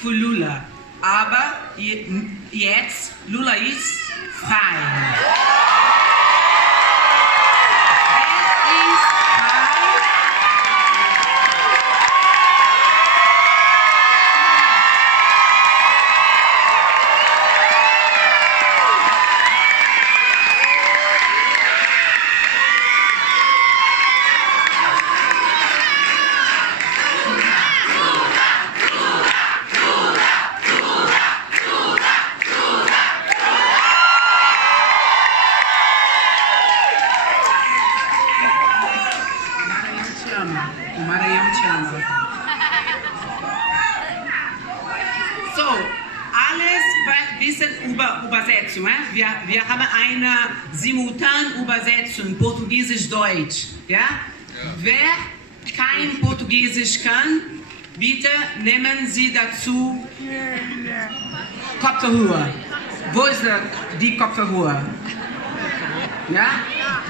für Lula. Aber jetzt, Lula ist frei. Übersetzung. Wir haben eine simultane Übersetzung, Portugiesisch-Deutsch. Ja? Wer kein Portugiesisch kann, bitte nehmen Sie dazu Kopfhörer. Wo ist die Kopfhörer? Ja?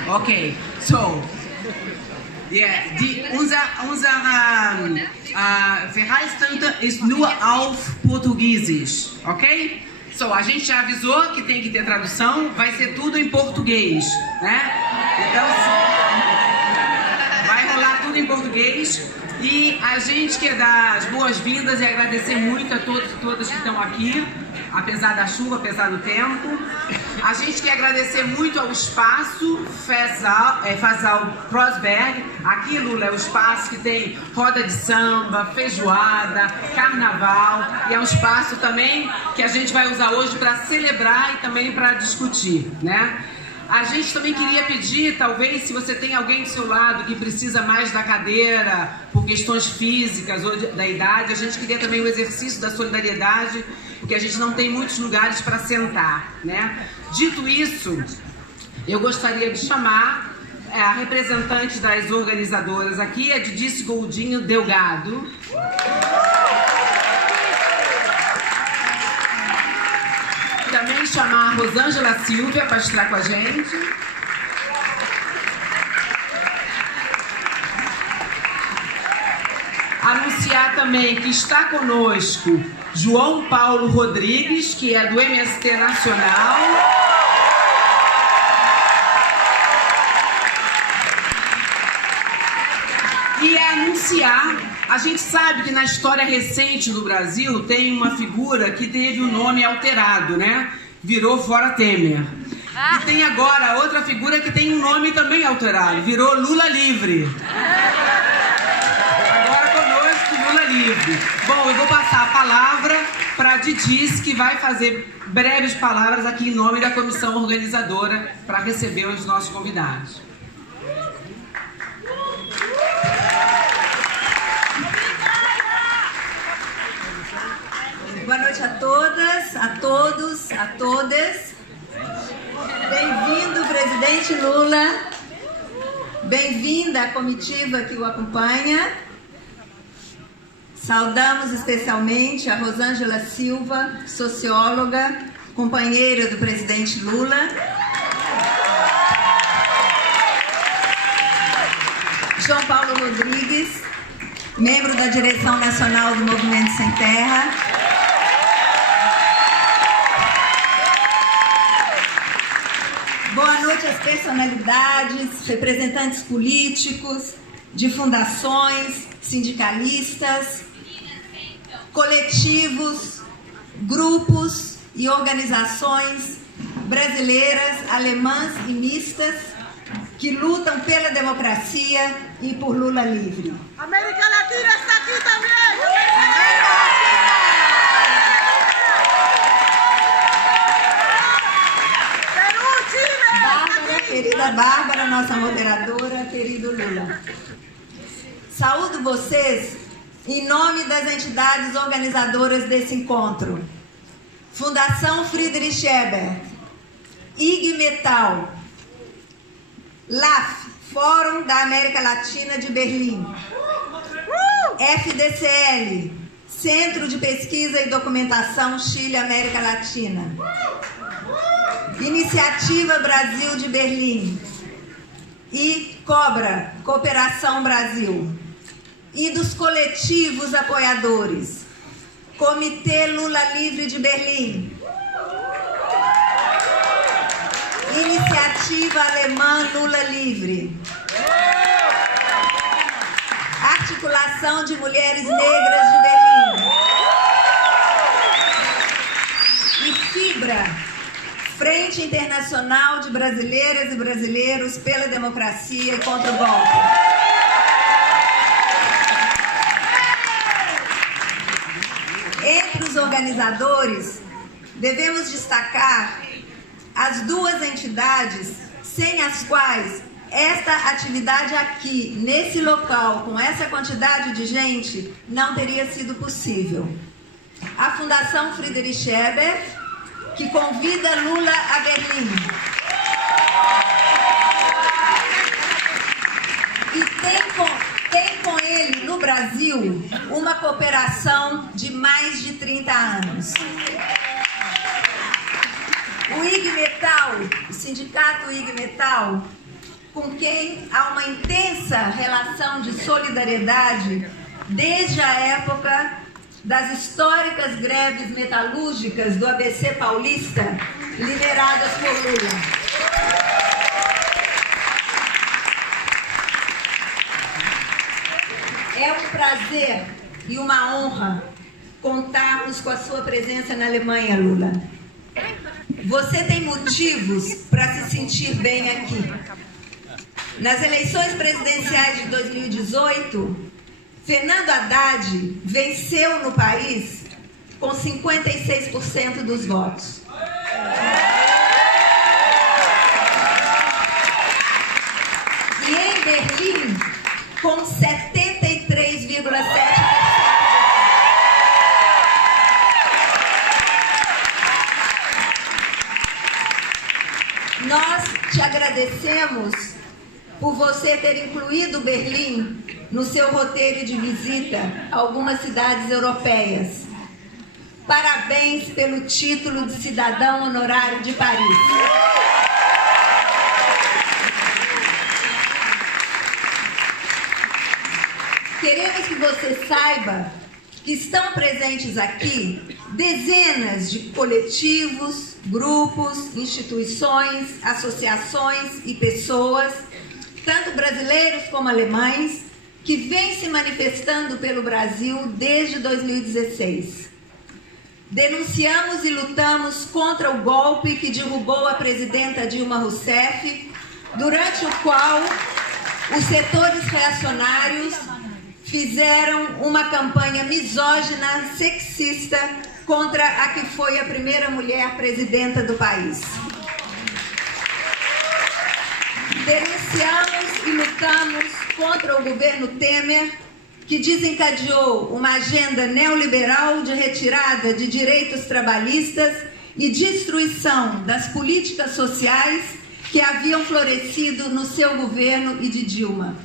Okay. So. Yeah. Unsere Verhaltensstante ist nur auf Portugiesisch. Ok? So, a gente já avisou que tem que ter tradução, vai ser tudo em português, né? Então, vai rolar tudo em português. E a gente quer dar as boas-vindas e agradecer muito a todos e todas que estão aqui, apesar da chuva, apesar do tempo. A gente quer agradecer muito ao espaço Fasal Prosberg. Aqui, Lula, é o espaço que tem roda de samba, feijoada, carnaval. E é um espaço também que a gente vai usar hoje para celebrar e também para discutir, né? A gente também queria pedir, talvez, se você tem alguém do seu lado que precisa mais da cadeira por questões físicas ou da idade, a gente queria também o exercício da solidariedade, porque a gente não tem muitos lugares para sentar, né? Dito isso, eu gostaria de chamar a representante das organizadoras aqui, a Didice Goldinho Delgado. Também chamar a Rosângela Silvia para estar com a gente. Anunciar também que está conosco João Paulo Rodrigues, que é do MST Nacional. E anunciar, a gente sabe que na história recente do Brasil tem uma figura que teve o nome alterado, né? Virou Fora Temer. E tem agora outra figura que tem um nome também alterado, virou Lula Livre. Agora conosco, Lula Livre. Bom, eu vou passar a palavra para a Didice, que vai fazer breves palavras aqui em nome da comissão organizadora para receber os nossos convidados. Boa noite a todas, a todos, a todas. Bem-vindo, presidente Lula. Bem-vinda a comitiva que o acompanha. Saudamos especialmente a Rosângela Silva, socióloga, companheira do presidente Lula. João Paulo Rodrigues, membro da direção nacional do Movimento Sem Terra. Boa noite às personalidades, representantes políticos, de fundações, sindicalistas, coletivos, grupos e organizações brasileiras, alemãs e mistas que lutam pela democracia e por Lula livre. América Latina está aqui também! Querida Bárbara, nossa moderadora, querido Lula. Saúdo vocês em nome das entidades organizadoras desse encontro. Fundação Friedrich Ebert, IG Metal, LAF, Fórum da América Latina de Berlim, FDCL, Centro de Pesquisa e Documentação Chile-América Latina, Iniciativa Brasil de Berlim e COBRA, Cooperação Brasil, e dos coletivos apoiadores Comitê Lula Livre de Berlim, Iniciativa Alemã Lula Livre, Articulação de Mulheres Negras de Berlim e FIBRA, Frente Internacional de Brasileiras e Brasileiros pela Democracia e contra o Golpe. Entre os organizadores, devemos destacar as duas entidades sem as quais esta atividade aqui, nesse local, com essa quantidade de gente, não teria sido possível. A Fundação Friedrich Ebert, que convida Lula a Berlim. E tem com ele, no Brasil, uma cooperação de mais de 30 anos. O IG Metal, o sindicato IG Metal, com quem há uma intensa relação de solidariedade desde a época das históricas greves metalúrgicas do ABC Paulista, lideradas por Lula. É um prazer e uma honra contarmos com a sua presença na Alemanha, Lula. Você tem motivos para se sentir bem aqui. Nas eleições presidenciais de 2018, Fernando Haddad venceu no país com 56% dos votos. E em Berlim, com 73,7%. Nós te agradecemos por você ter incluído Berlim no seu roteiro de visita a algumas cidades europeias. Parabéns pelo título de cidadão honorário de Paris. Queremos que você saiba que estão presentes aqui dezenas de coletivos, grupos, instituições, associações e pessoas, tanto brasileiros como alemães, que vêm se manifestando pelo Brasil desde 2016. Denunciamos e lutamos contra o golpe que derrubou a presidenta Dilma Rousseff, durante o qual os setores reacionários fizeram uma campanha misógina, sexista, contra a que foi a primeira mulher presidenta do país. Denunciamos e lutamos contra o governo Temer, que desencadeou uma agenda neoliberal de retirada de direitos trabalhistas e destruição das políticas sociais que haviam florescido no seu governo e de Dilma.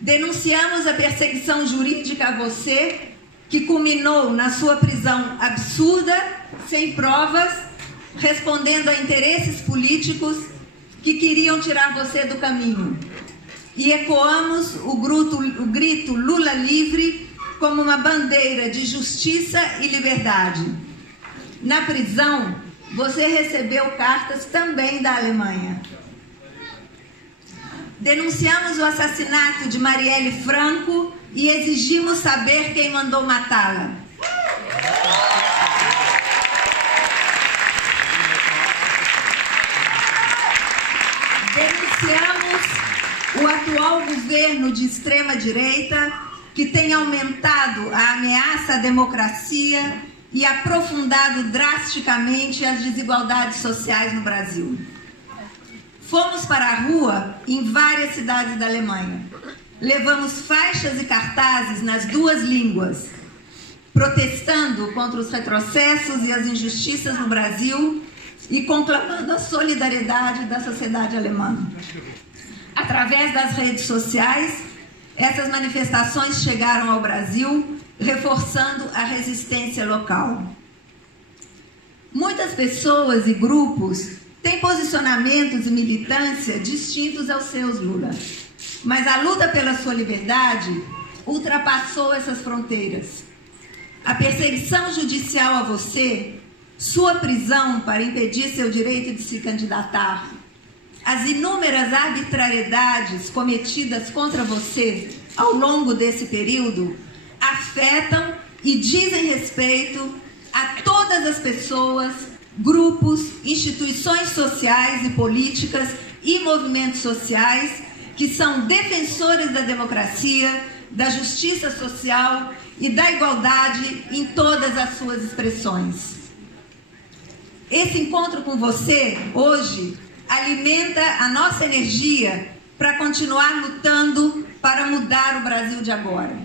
Denunciamos a perseguição jurídica a você, que culminou na sua prisão absurda, sem provas, respondendo a interesses políticos que queriam tirar você do caminho. E ecoamos o grito Lula livre como uma bandeira de justiça e liberdade. Na prisão, você recebeu cartas também da Alemanha. Denunciamos o assassinato de Marielle Franco e exigimos saber quem mandou matá-la. Denunciamos o atual governo de extrema-direita, que tem aumentado a ameaça à democracia e aprofundado drasticamente as desigualdades sociais no Brasil. Fomos para a rua em várias cidades da Alemanha. Levamos faixas e cartazes nas duas línguas, protestando contra os retrocessos e as injustiças no Brasil e conclamando a solidariedade da sociedade alemã. Através das redes sociais, essas manifestações chegaram ao Brasil, reforçando a resistência local. Muitas pessoas e grupos têm posicionamentos e militância distintos aos seus, Lula. Mas a luta pela sua liberdade ultrapassou essas fronteiras. a perseguição judicial a você, sua prisão para impedir seu direito de se candidatar, as inúmeras arbitrariedades cometidas contra você ao longo desse período afetam e dizem respeito a todas as pessoas, grupos, instituições sociais e políticas e movimentos sociais que são defensores da democracia, da justiça social e da igualdade em todas as suas expressões. Esse encontro com você, hoje, alimenta a nossa energia para continuar lutando para mudar o Brasil de agora.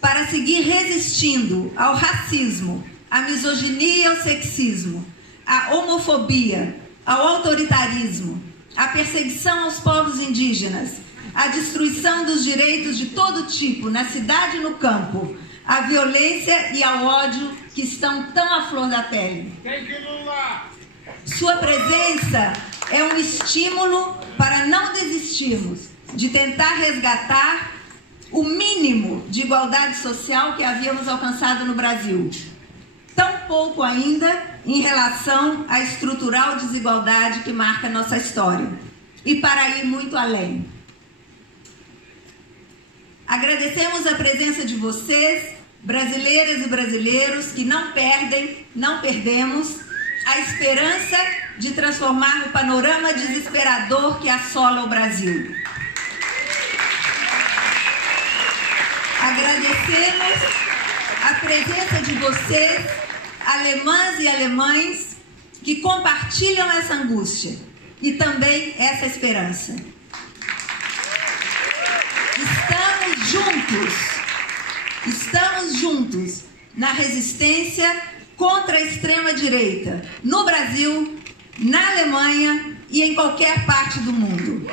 Para seguir resistindo ao racismo, à misoginia e ao sexismo, à homofobia, ao autoritarismo, à perseguição aos povos indígenas, à destruição dos direitos de todo tipo, na cidade e no campo, à violência e ao ódio que estão tão à flor da pele. Sua presença é um estímulo para não desistirmos de tentar resgatar o mínimo de igualdade social que havíamos alcançado no Brasil. Tão pouco ainda em relação à estrutural desigualdade que marca nossa história. E para ir muito além. Agradecemos a presença de vocês, brasileiras e brasileiros, que não perdemos a esperança de transformar o panorama desesperador que assola o Brasil. Agradecemos a presença de vocês, alemãs e alemães, que compartilham essa angústia e também essa esperança. Estamos juntos na resistência contra a extrema-direita, no Brasil, na Alemanha e em qualquer parte do mundo.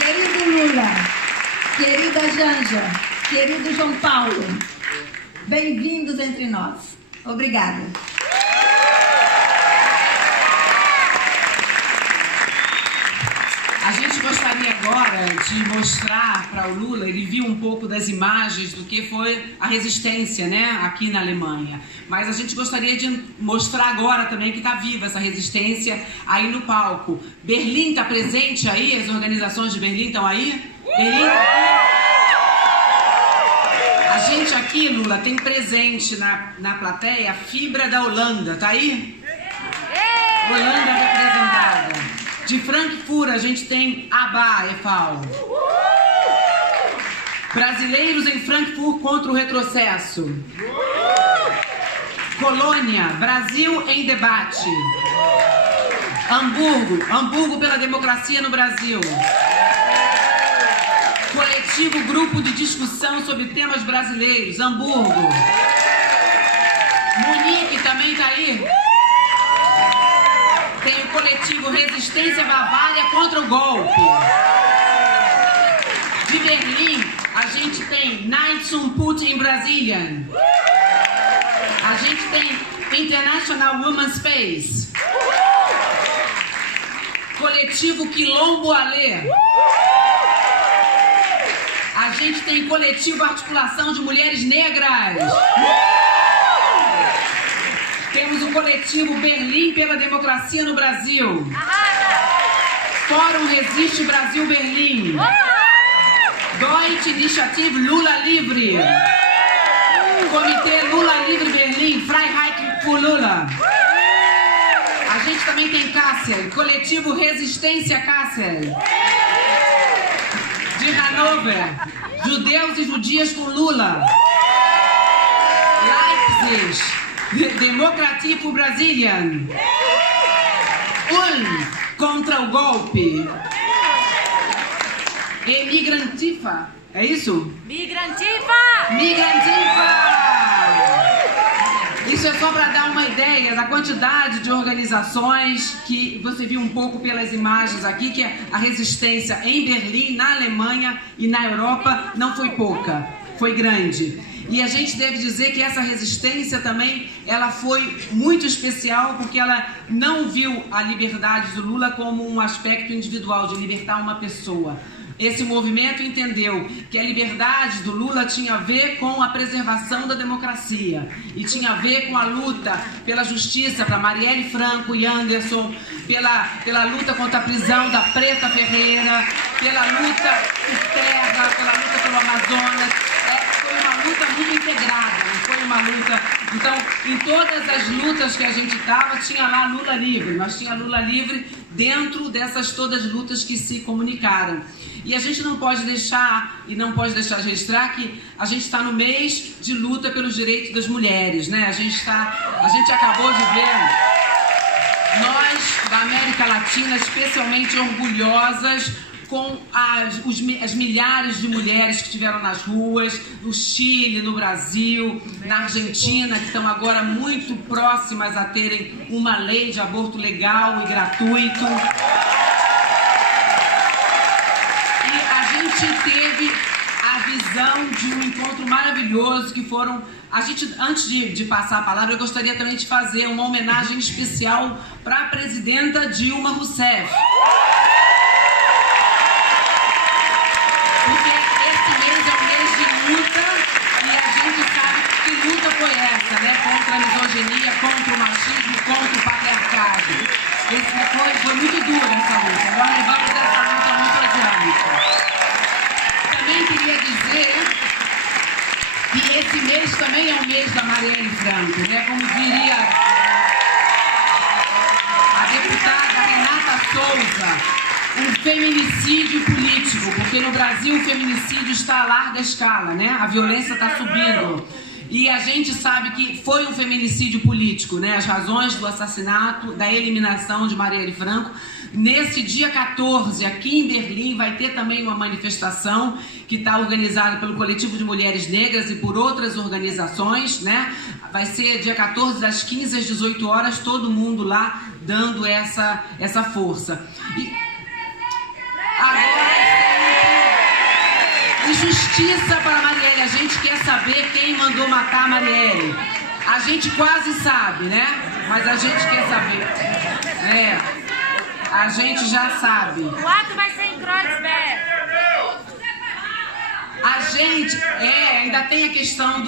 Querido Lula, querida Janja, querido João Paulo, bem-vindos entre nós. Obrigada. A gente gostaria agora de mostrar para o Lula, ele viu um pouco das imagens do que foi a resistência, né, aqui na Alemanha. Mas a gente gostaria de mostrar agora também que está viva essa resistência aí no palco. Berlim está presente aí? As organizações de Berlim estão aí? Berlim está aqui? A gente aqui, Lula, tem presente na plateia a Fibra da Holanda, tá aí? Holanda representada. De Frankfurt a gente tem ABBA e.V. Brasileiros em Frankfurt contra o retrocesso. Colônia, Brasil em debate. Hamburgo pela democracia no Brasil. Coletivo Grupo de Discussão sobre Temas Brasileiros, Hamburgo. Munique também está aí. Tem o coletivo Resistência Bavária contra o golpe. De Berlim, a gente tem Night zum Put in Brazilian. A gente tem International Women's Space. Coletivo Quilombo Alê. A gente tem coletivo Articulação de Mulheres Negras. Temos o coletivo Berlim pela Democracia no Brasil. Fórum Resiste Brasil Berlim. Deutsche Initiative Lula Livre. Comitê Lula Livre Berlim. Freiheit für Lula. A gente também tem Kassel. Coletivo Resistência Kassel. De Hannover. Judeus e Judias com Lula. Leipzig. Democracia por Brazilian. Ulm contra o golpe. Emigrantifa. É isso? Migrantifa! Migrantifa! Isso é só para dar uma ideia da quantidade de organizações que você viu um pouco pelas imagens aqui, que a resistência em Berlim, na Alemanha e na Europa não foi pouca, foi grande. E a gente deve dizer que essa resistência também, ela foi muito especial, porque ela não viu a liberdade do Lula como um aspecto individual, de libertar uma pessoa. Esse movimento entendeu que a liberdade do Lula tinha a ver com a preservação da democracia e tinha a ver com a luta pela justiça para Marielle Franco e Anderson, pela luta contra a prisão da Preta Ferreira, pela luta por terra, pela luta pelo Amazonas. Foi uma luta muito integrada, não foi uma luta... Então, em todas as lutas que a gente estava, tinha lá Lula livre, mas tinha Lula livre dentro dessas todas lutas que se comunicaram. E a gente não pode deixar, e não pode deixar de registrar que a gente está no mês de luta pelos direitos das mulheres, né? A gente acabou de ver, nós da América Latina especialmente orgulhosas com as milhares de mulheres que estiveram nas ruas, no Chile, no Brasil, na Argentina, que estão agora muito próximas a terem uma lei de aborto legal e gratuito. A gente teve a visão de um encontro maravilhoso que foram... Antes de passar a palavra, eu gostaria também de fazer uma homenagem especial para a presidenta Dilma Rousseff. Porque esse mês é um mês de luta e a gente sabe que luta foi essa, né? Contra a misoginia, contra o machismo, contra o patriarcado. Foi muito dura essa luta. Nós levamos essa luta muito adiante. Também queria dizer que esse mês também é o mês da Marielle Franco, né? Como diria a deputada Renata Souza, um feminicídio político, porque no Brasil o feminicídio está a larga escala, né? A violência está subindo. E a gente sabe que foi um feminicídio político, né? As razões do assassinato, da eliminação de Marielle Franco. Nesse dia 14, aqui em Berlim, vai ter também uma manifestação que está organizada pelo Coletivo de Mulheres Negras e por outras organizações, né? Vai ser dia 14, das 15 às 18 horas, todo mundo lá dando essa força. Agora, e justiça para a Marielle. A gente quer saber quem mandou matar a Marielle. A gente quase sabe, né? Mas a gente quer saber. A gente já sabe. O ato vai ser em Kreuzberg. A gente, ainda tem a questão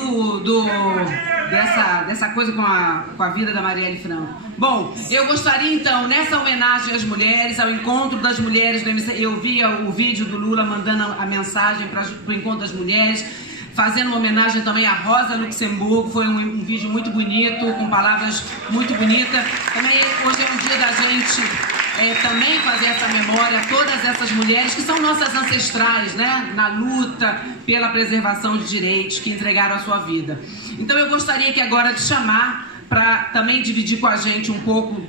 dessa coisa com a vida da Marielle Franco. Bom, eu gostaria então, nessa homenagem às mulheres, ao encontro das mulheres do MC, eu vi o vídeo do Lula mandando a mensagem para o encontro das mulheres, fazendo uma homenagem também à Rosa Luxemburgo. Foi um vídeo muito bonito, com palavras muito bonitas. Também hoje é um dia da gente também fazer essa memória a todas essas mulheres que são nossas ancestrais, né? Na luta pela preservação de direitos, que entregaram a sua vida. Então eu gostaria que agora de chamar para também dividir com a gente um pouco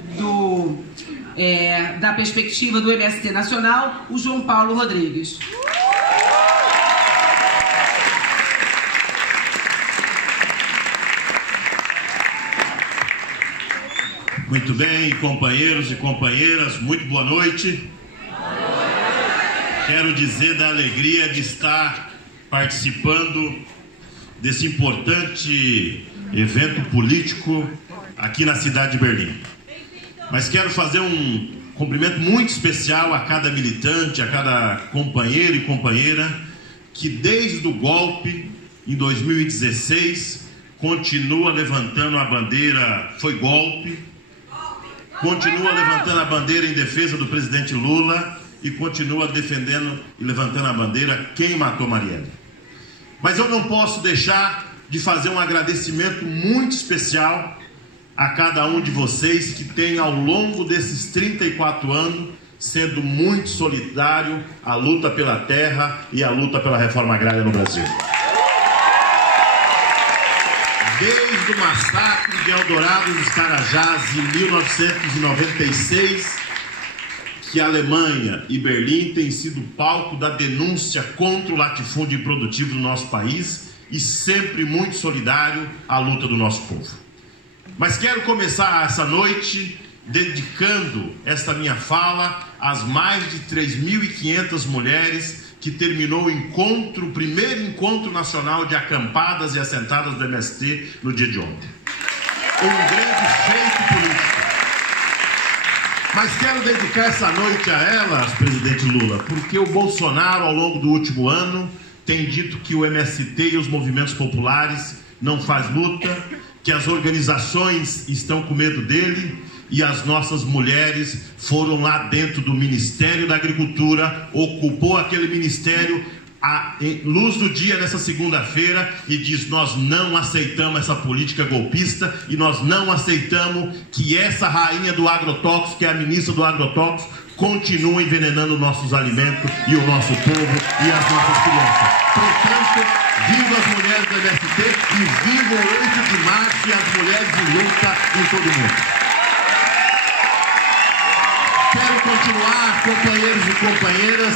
da perspectiva do MST Nacional, o João Paulo Rodrigues. Muito bem, companheiros e companheiras, muito boa noite. Quero dizer da alegria de estar participando desse importante evento político aqui na cidade de Berlim. Mas quero fazer um cumprimento muito especial a cada militante, a cada companheiro e companheira que desde o golpe em 2016 continua levantando a bandeira "foi golpe", continua levantando a bandeira em defesa do presidente Lula e continua defendendo e levantando a bandeira "quem matou Marielle". Mas eu não posso deixar de fazer um agradecimento muito especial a cada um de vocês que tem, ao longo desses 34 anos, sendo muito solidário à luta pela terra e à luta pela reforma agrária no Brasil. Desde o massacre de Eldorado dos Carajás em 1996, que a Alemanha e Berlim têm sido palco da denúncia contra o latifúndio improdutivo do nosso país e sempre muito solidário à luta do nosso povo. Mas quero começar essa noite dedicando esta minha fala às mais de 3.500 mulheres que terminou o primeiro encontro nacional de acampadas e assentadas do MST no dia de ontem. Um grande feito político. Mas quero dedicar essa noite a elas, presidente Lula, porque o Bolsonaro, ao longo do último ano, tem dito que o MST e os movimentos populares não faz luta, que as organizações estão com medo dele, e as nossas mulheres foram lá dentro do Ministério da Agricultura, ocupou aquele ministério à luz do dia nessa segunda-feira e diz: nós não aceitamos essa política golpista e nós não aceitamos que essa rainha do agrotóxico, que é a ministra do agrotóxico, continue envenenando nossos alimentos e o nosso povo e as nossas crianças. Portanto, viva as mulheres do MST e viva o 8 de março e as mulheres de luta em todo o mundo. Quero continuar, companheiros e companheiras,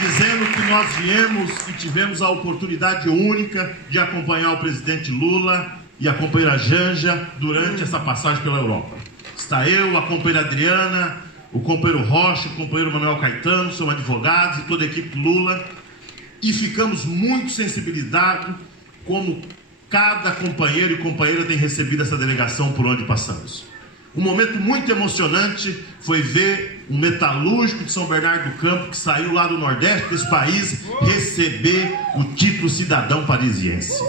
dizendo que nós viemos e tivemos a oportunidade única de acompanhar o presidente Lula e a companheira Janja durante essa passagem pela Europa. Está eu, a companheira Adriana, o companheiro Rocha, o companheiro Manuel Caetano, são advogados e toda a equipe Lula, e ficamos muito sensibilizados como cada companheiro e companheira tem recebido essa delegação por onde passamos. Um momento muito emocionante foi ver um metalúrgico de São Bernardo do Campo, que saiu lá do Nordeste desse país, receber o título cidadão parisiense.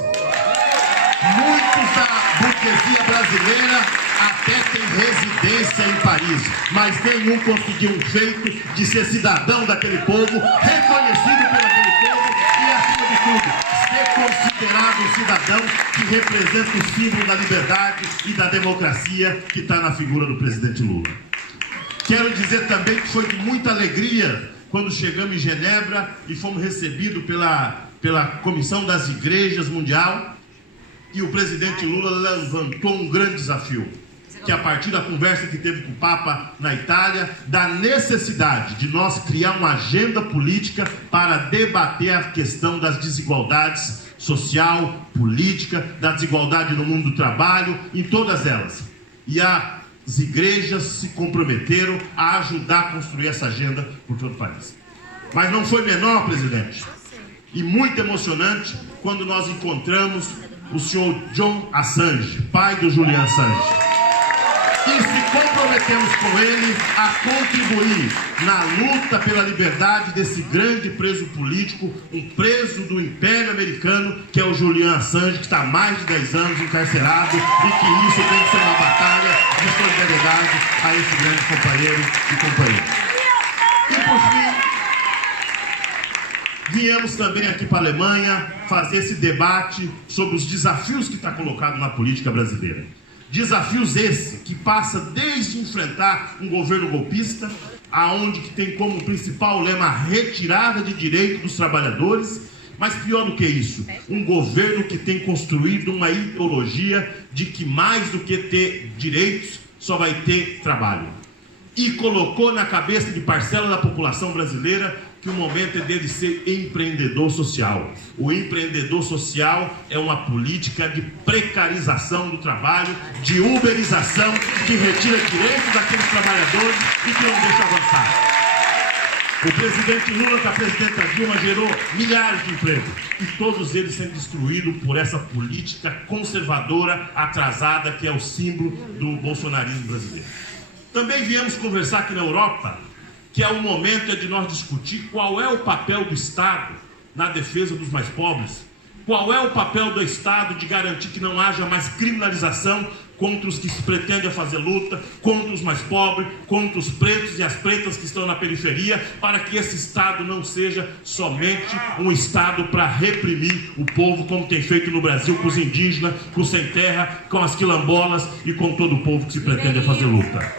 Muitos da burguesia brasileira até têm residência em Paris, mas nenhum conseguiu um feito de ser cidadão daquele povo, reconhecido por aquele povo e, acima de tudo, ser considerado um cidadão que representa o símbolo da liberdade e da democracia que está na figura do presidente Lula. Quero dizer também que foi de muita alegria quando chegamos em Genebra e fomos recebidos pela Comissão das Igrejas Mundial, e o presidente Lula levantou um grande desafio, que a partir da conversa que teve com o Papa na Itália, da necessidade de nós criar uma agenda política para debater a questão das desigualdades social, política, da desigualdade no mundo do trabalho, em todas elas. E as igrejas se comprometeram a ajudar a construir essa agenda por todo o país. Mas não foi menor, presidente, e muito emocionante quando nós encontramos o senhor John Assange, pai do Julian Assange. E se comprometemos com ele a contribuir na luta pela liberdade desse grande preso político, um preso do Império Americano, que é o Julian Assange, que está há mais de 10 anos encarcerado, e que isso tem que ser uma batalha de solidariedade a esse grande companheiro e companheira. E por fim, viemos também aqui para a Alemanha fazer esse debate sobre os desafios que está colocado na política brasileira. Desafios esses que passa desde enfrentar um governo golpista, aonde que tem como principal lema a retirada de direito dos trabalhadores, mas pior do que isso, um governo que tem construído uma ideologia de que mais do que ter direitos, só vai ter trabalho. E colocou na cabeça de parcela da população brasileira que o momento é dele ser empreendedor social. O empreendedor social é uma política de precarização do trabalho, de uberização, que retira direitos daqueles trabalhadores e que não deixa avançar. O presidente Lula com a presidenta Dilma gerou milhares de empregos, e todos eles sendo destruídos por essa política conservadora, atrasada, que é o símbolo do bolsonarismo brasileiro. Também viemos conversar aqui na Europa, que é o momento de nós discutir qual é o papel do Estado na defesa dos mais pobres, qual é o papel do Estado de garantir que não haja mais criminalização contra os que se pretendem fazer luta, contra os mais pobres, contra os pretos e as pretas que estão na periferia, para que esse Estado não seja somente um Estado para reprimir o povo, como tem feito no Brasil com os indígenas, com os sem terra, com as quilombolas e com todo o povo que se pretende fazer luta.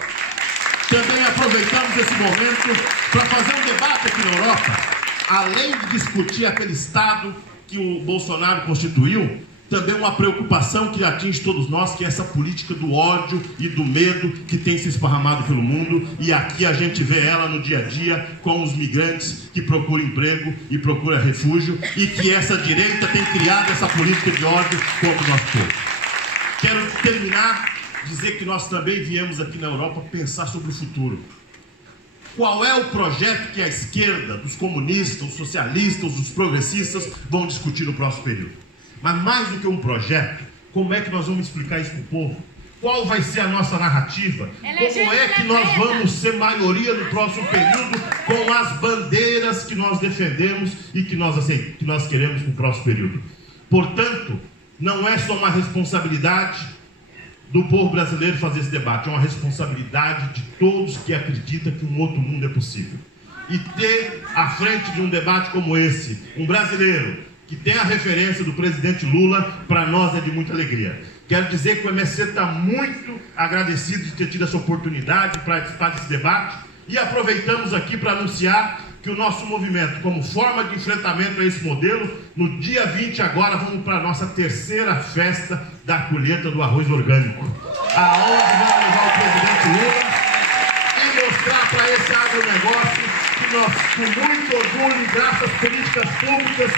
Também aproveitamos esse momento para fazer um debate aqui na Europa, além de discutir aquele Estado que o Bolsonaro constituiu, também uma preocupação que atinge todos nós, que é essa política do ódio e do medo que tem se esparramado pelo mundo, e aqui a gente vê ela no dia a dia com os migrantes que procuram emprego e procuram refúgio, e que essa direita tem criado essa política de ódio contra o nosso povo. Quero terminar dizer que nós também viemos aqui na Europa pensar sobre o futuro. qual é o projeto que a esquerda, dos comunistas, os socialistas, os progressistas vão discutir no próximo período. Mas mais do que um projeto, como é que nós vamos explicar isso para o povo? Qual vai ser a nossa narrativa? Como é que nós vamos ser maioria no próximo período com as bandeiras que nós defendemos e que nós queremos no próximo período? Portanto, não é só uma responsabilidade do povo brasileiro fazer esse debate, é uma responsabilidade de todos que acreditam que um outro mundo é possível. E ter à frente de um debate como esse, um brasileiro que tem a referência do presidente Lula, para nós é de muita alegria. Quero dizer que o MST está muito agradecido de ter tido essa oportunidade de participar desse debate e aproveitamos aqui para anunciar que o nosso movimento, como forma de enfrentamento a esse modelo, no dia 20 agora vamos para a nossa terceira festa da colheita do arroz orgânico, aonde vamos levar o presidente Lula e mostrar para esse agronegócio que nós, com muito orgulho, graças às políticas públicas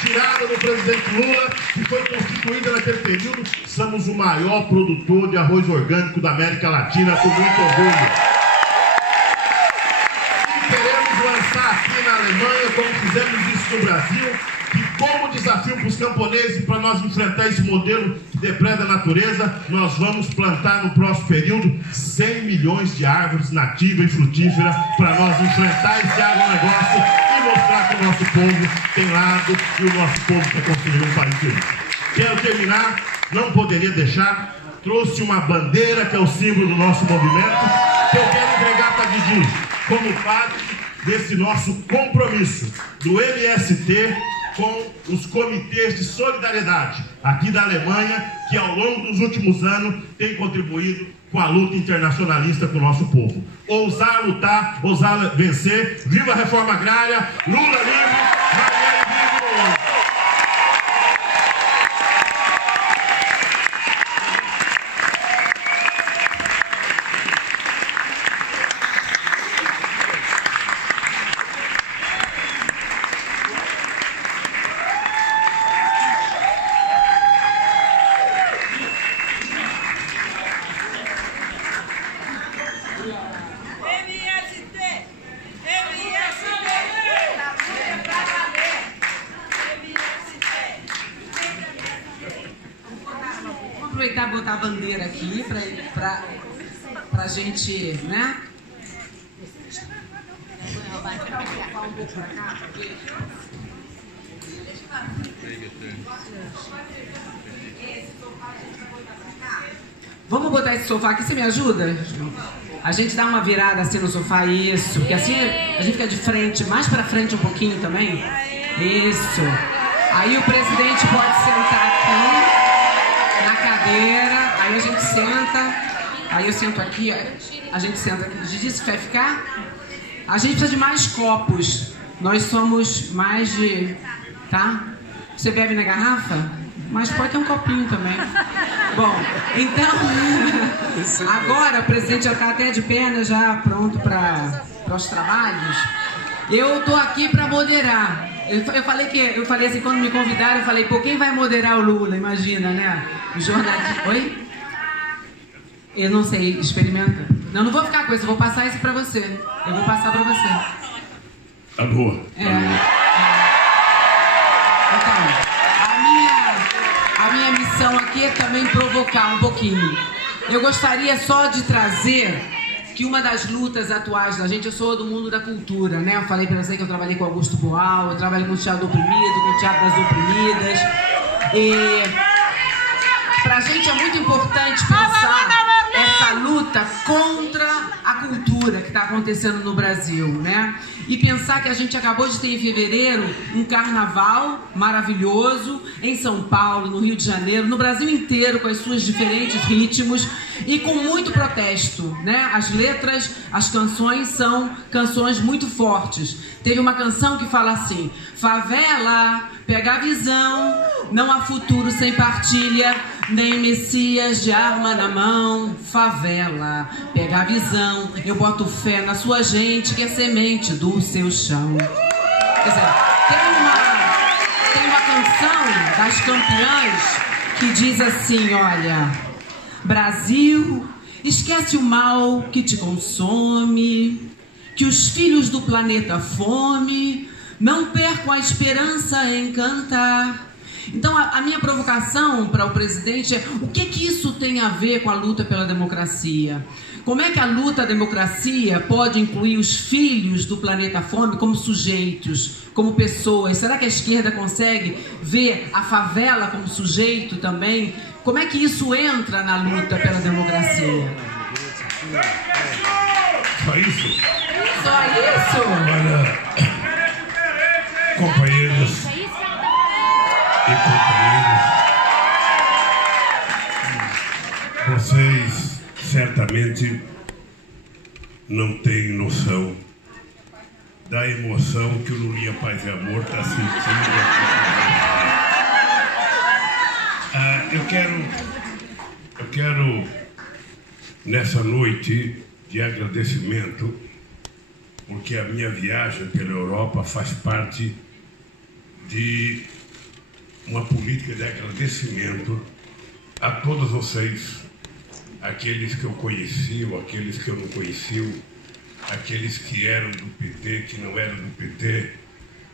tirada do presidente Lula, que foi constituída naquele período, somos o maior produtor de arroz orgânico da América Latina, com muito orgulho. E queremos lançar aqui na Alemanha, como fizemos isso no Brasil, que como desafio para os camponeses, para nós enfrentar esse modelo que depreda a natureza, nós vamos plantar no próximo período 100 milhões de árvores nativas e frutíferas para nós enfrentar esse agronegócio e mostrar que o nosso povo tem lado e o nosso povo quer construir um país feliz. Quero terminar, não poderia deixar, trouxe uma bandeira que é o símbolo do nosso movimento, que eu quero entregar para Didi, como parte desse nosso compromisso do MST com os comitês de solidariedade aqui da Alemanha, que ao longo dos últimos anos tem contribuído com a luta internacionalista com o nosso povo. Ousar lutar, ousar vencer. Viva a reforma agrária, Lula livre, Marielle vivo! Aproveitar e botar a bandeira aqui pra gente, né? Vamos botar esse sofá aqui, você me ajuda? A gente dá uma virada assim no sofá, isso, porque assim a gente fica de frente, mais pra frente um pouquinho também. Isso. Aí o presidente pode sentar aqui na cadeira, aí a gente senta, aí eu sento aqui, a gente senta aqui. Didi, se vai ficar? A gente precisa de mais copos. Nós somos mais de... Tá? Você bebe na garrafa? Mas pode ter um copinho também. Bom, então... Agora o presidente já está até de perna, já pronto para os trabalhos. Eu tô aqui para moderar. Eu falei assim, quando me convidaram, eu falei, pô, quem vai moderar o Lula? Imagina, né? O jornalista... Oi? Eu não sei, experimenta. Não vou ficar com isso, eu vou passar isso pra você. Eu vou passar pra você. Tá boa. Então, a minha missão aqui é também provocar um pouquinho. Eu gostaria só de trazer que uma das lutas atuais da gente, eu sou do mundo da cultura, né? Eu falei pra você que eu trabalhei com Augusto Boal, eu trabalhei com o Teatro do Oprimido, com o Teatro das Oprimidas. E pra gente é muito importante pensar essa luta contra a cultura que está acontecendo no Brasil, né? E pensar que a gente acabou de ter em fevereiro um carnaval maravilhoso em São Paulo, no Rio de Janeiro, no Brasil inteiro, com as suas diferentes ritmos e com muito protesto, né? As letras, as canções são canções muito fortes. Teve uma canção que fala assim: favela, pega a visão, não há futuro sem partilha, nem messias de arma na mão. Favela, pega a visão, eu boto fé na sua gente, que é semente do seu chão. Quer dizer, tem uma canção das Campeãs que diz assim, olha: Brasil, esquece o mal que te consome, que os filhos do planeta fome não percam a esperança em cantar. Então, a minha provocação para o presidente é: o que isso tem a ver com a luta pela democracia? Como é que a luta à democracia pode incluir os filhos do planeta fome como sujeitos, como pessoas? Será que a esquerda consegue ver a favela como sujeito também? Como é que isso entra na luta pela democracia? Só isso? Só isso? Olha, companheiros e companheiras, vocês certamente não têm noção da emoção que o Lulinha Paz e Amor está sentindo aqui. Eu quero, nessa noite de agradecimento, porque a minha viagem pela Europa faz parte de uma política de agradecimento a todos vocês, aqueles que eu conheci ou aqueles que eu não conheci, aqueles que eram do PT, que não eram do PT,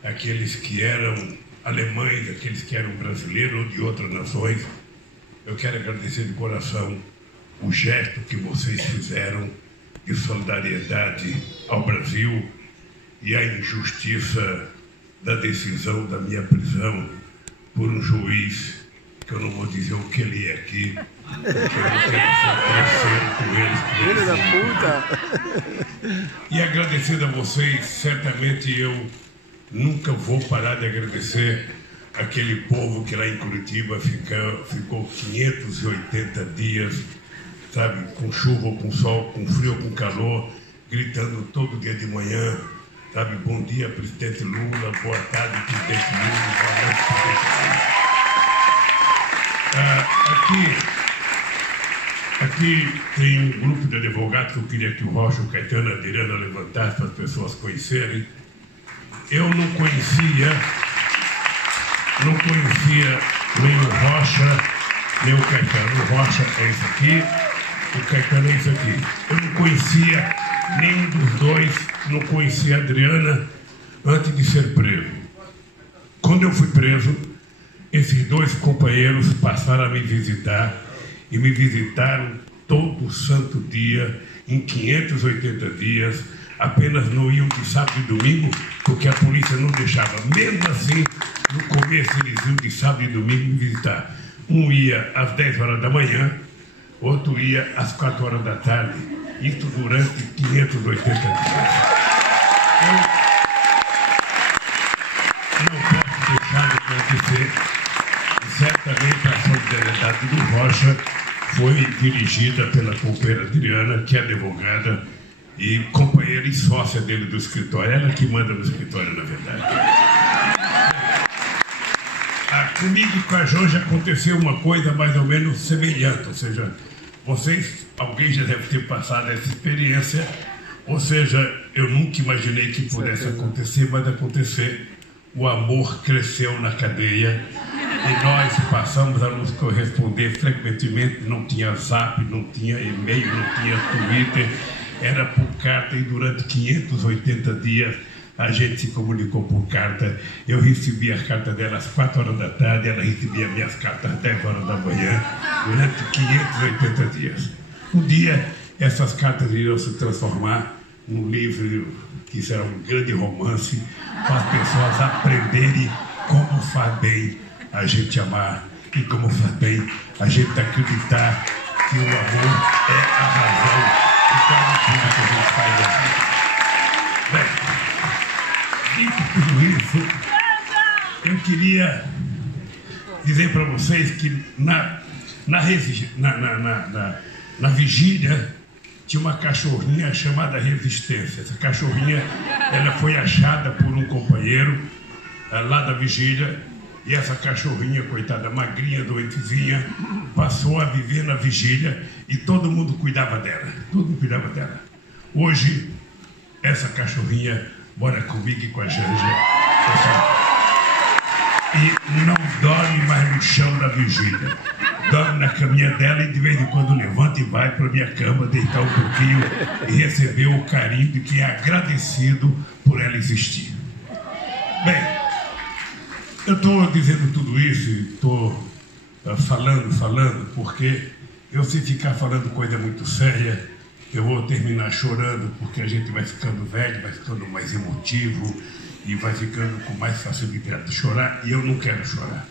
aqueles que eram alemães, aqueles que eram brasileiros ou de outras nações. Eu quero agradecer de coração o gesto que vocês fizeram de solidariedade ao Brasil e a injustiça da decisão da minha prisão por um juiz, que eu não vou dizer o que ele é aqui, porque eu não quero com eles. Filho da puta! E agradecendo a vocês, certamente eu nunca vou parar de agradecer aquele povo que lá em Curitiba ficou 580 dias, sabe, com chuva ou com sol, com frio ou com calor, gritando todo dia de manhã, sabe, bom dia, presidente Lula, boa tarde, presidente Lula, boa noite, presidente Lula. Aqui tem um grupo de advogados que eu queria que o Rocha, o Caetano e a Adriana levantassem para as pessoas conhecerem. Eu não conhecia nem o Rocha, nem o Caetano. O Rocha é esse aqui, o Caetano é esse aqui. Eu não conhecia nenhum dos dois, não conhecia a Adriana antes de ser preso. Quando eu fui preso, esses dois companheiros passaram a me visitar e me visitaram todo santo dia, em 580 dias. Apenas não iam de sábado e domingo, porque a polícia não deixava. Mesmo assim, no começo eles iam de sábado e domingo me visitar. Um ia às 10 horas da manhã, outro ia às 4 horas da tarde. Isso durante 580 dias. Eu não posso deixar de agradecer. Certamente a solidariedade do Rocha foi dirigida pela companheira Adriana, que é advogada e companheira e sócia dele do escritório. Ela que manda no escritório, na verdade. Comigo e com a Janja aconteceu uma coisa mais ou menos semelhante, ou seja, alguém já deve ter passado essa experiência, ou seja, eu nunca imaginei que pudesse acontecer, mas acontecer. O amor cresceu na cadeia e nós passamos a nos corresponder frequentemente. Não tinha zap, não tinha e-mail, não tinha Twitter, era por carta, e durante 580 dias a gente se comunicou por carta. Eu recebia as cartas dela às 4 horas da tarde, ela recebia minhas cartas às 10 horas da manhã, durante 580 dias. Um dia, essas cartas iriam se transformar num livro que será um grande romance, para as pessoas aprenderem como faz bem a gente amar e como faz bem a gente acreditar que o amor é a razão de cada coisa que a gente faz na vida. Bem, dito tudo isso, eu queria dizer para vocês que na vigília tinha uma cachorrinha chamada Resistência. Essa cachorrinha, ela foi achada por um companheiro lá da vigília, e essa cachorrinha, coitada, magrinha, doentezinha, passou a viver na vigília e todo mundo cuidava dela. Todo mundo cuidava dela. Hoje, essa cachorrinha mora comigo e com a Janja. e não dorme mais no chão da vigília. Dorme na caminha dela e de vez em quando levanta e vai para a minha cama deitar um pouquinho e receber o carinho de quem é agradecido por ela existir. Bem, eu estou dizendo tudo isso e estou falando, porque eu, se ficar falando coisa muito séria, eu vou terminar chorando, porque a gente vai ficando velho, vai ficando mais emotivo e vai ficando com mais facilidade de chorar, e eu não quero chorar.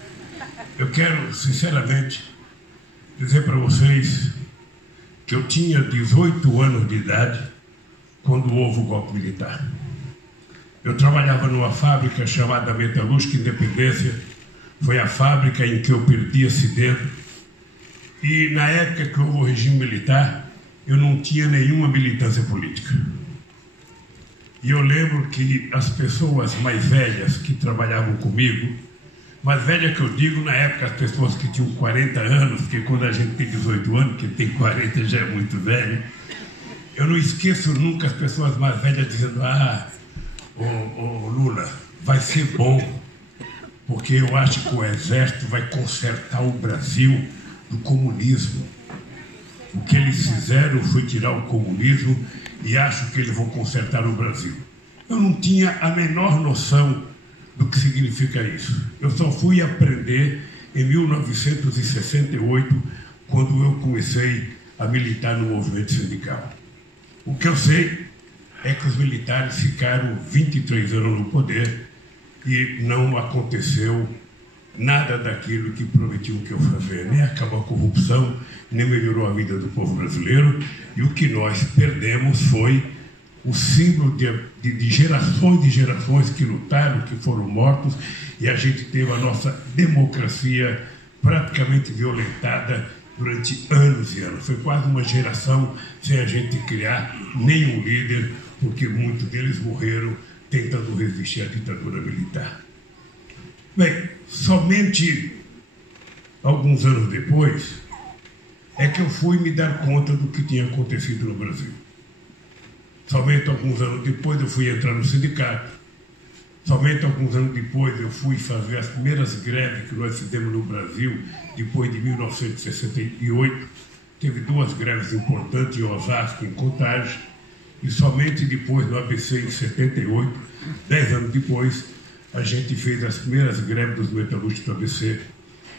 Eu quero, sinceramente, dizer para vocês que eu tinha 18 anos de idade quando houve o golpe militar. Eu trabalhava numa fábrica chamada Metalúrgica Independência. Foi a fábrica em que eu perdi esse dedo. E na época que houve o regime militar, eu não tinha nenhuma militância política. E eu lembro que as pessoas mais velhas que trabalhavam comigo, mais velha que eu digo, na época as pessoas que tinham 40 anos, porque quando a gente tem 18 anos, quem tem 40 já é muito velho, eu não esqueço nunca as pessoas mais velhas dizendo: Lula, vai ser bom, porque eu acho que o Exército vai consertar o Brasil do comunismo. O que eles fizeram foi tirar o comunismo e acho que eles vão consertar o Brasil. Eu não tinha a menor noção do que significa isso. Eu só fui aprender em 1968, quando eu comecei a militar no movimento sindical. O que eu sei é que os militares ficaram 23 anos no poder e não aconteceu nada daquilo que prometiam que eu fazer. Nem acabou a corrupção, nem melhorou a vida do povo brasileiro. E o que nós perdemos foi o símbolo de gerações e gerações que lutaram, que foram mortos, e a gente teve a nossa democracia praticamente violentada durante anos e anos. Foi quase uma geração sem a gente criar nenhum líder, porque muitos deles morreram tentando resistir à ditadura militar. Bem, somente alguns anos depois é que eu fui me dar conta do que tinha acontecido no Brasil. Somente alguns anos depois eu fui entrar no sindicato. Somente alguns anos depois eu fui fazer as primeiras greves que nós fizemos no Brasil, depois de 1968. Teve duas greves importantes em Osasco, em Contagem, e somente depois do ABC, em 78, 10 anos depois, a gente fez as primeiras greves dos metalúrgicos do ABC.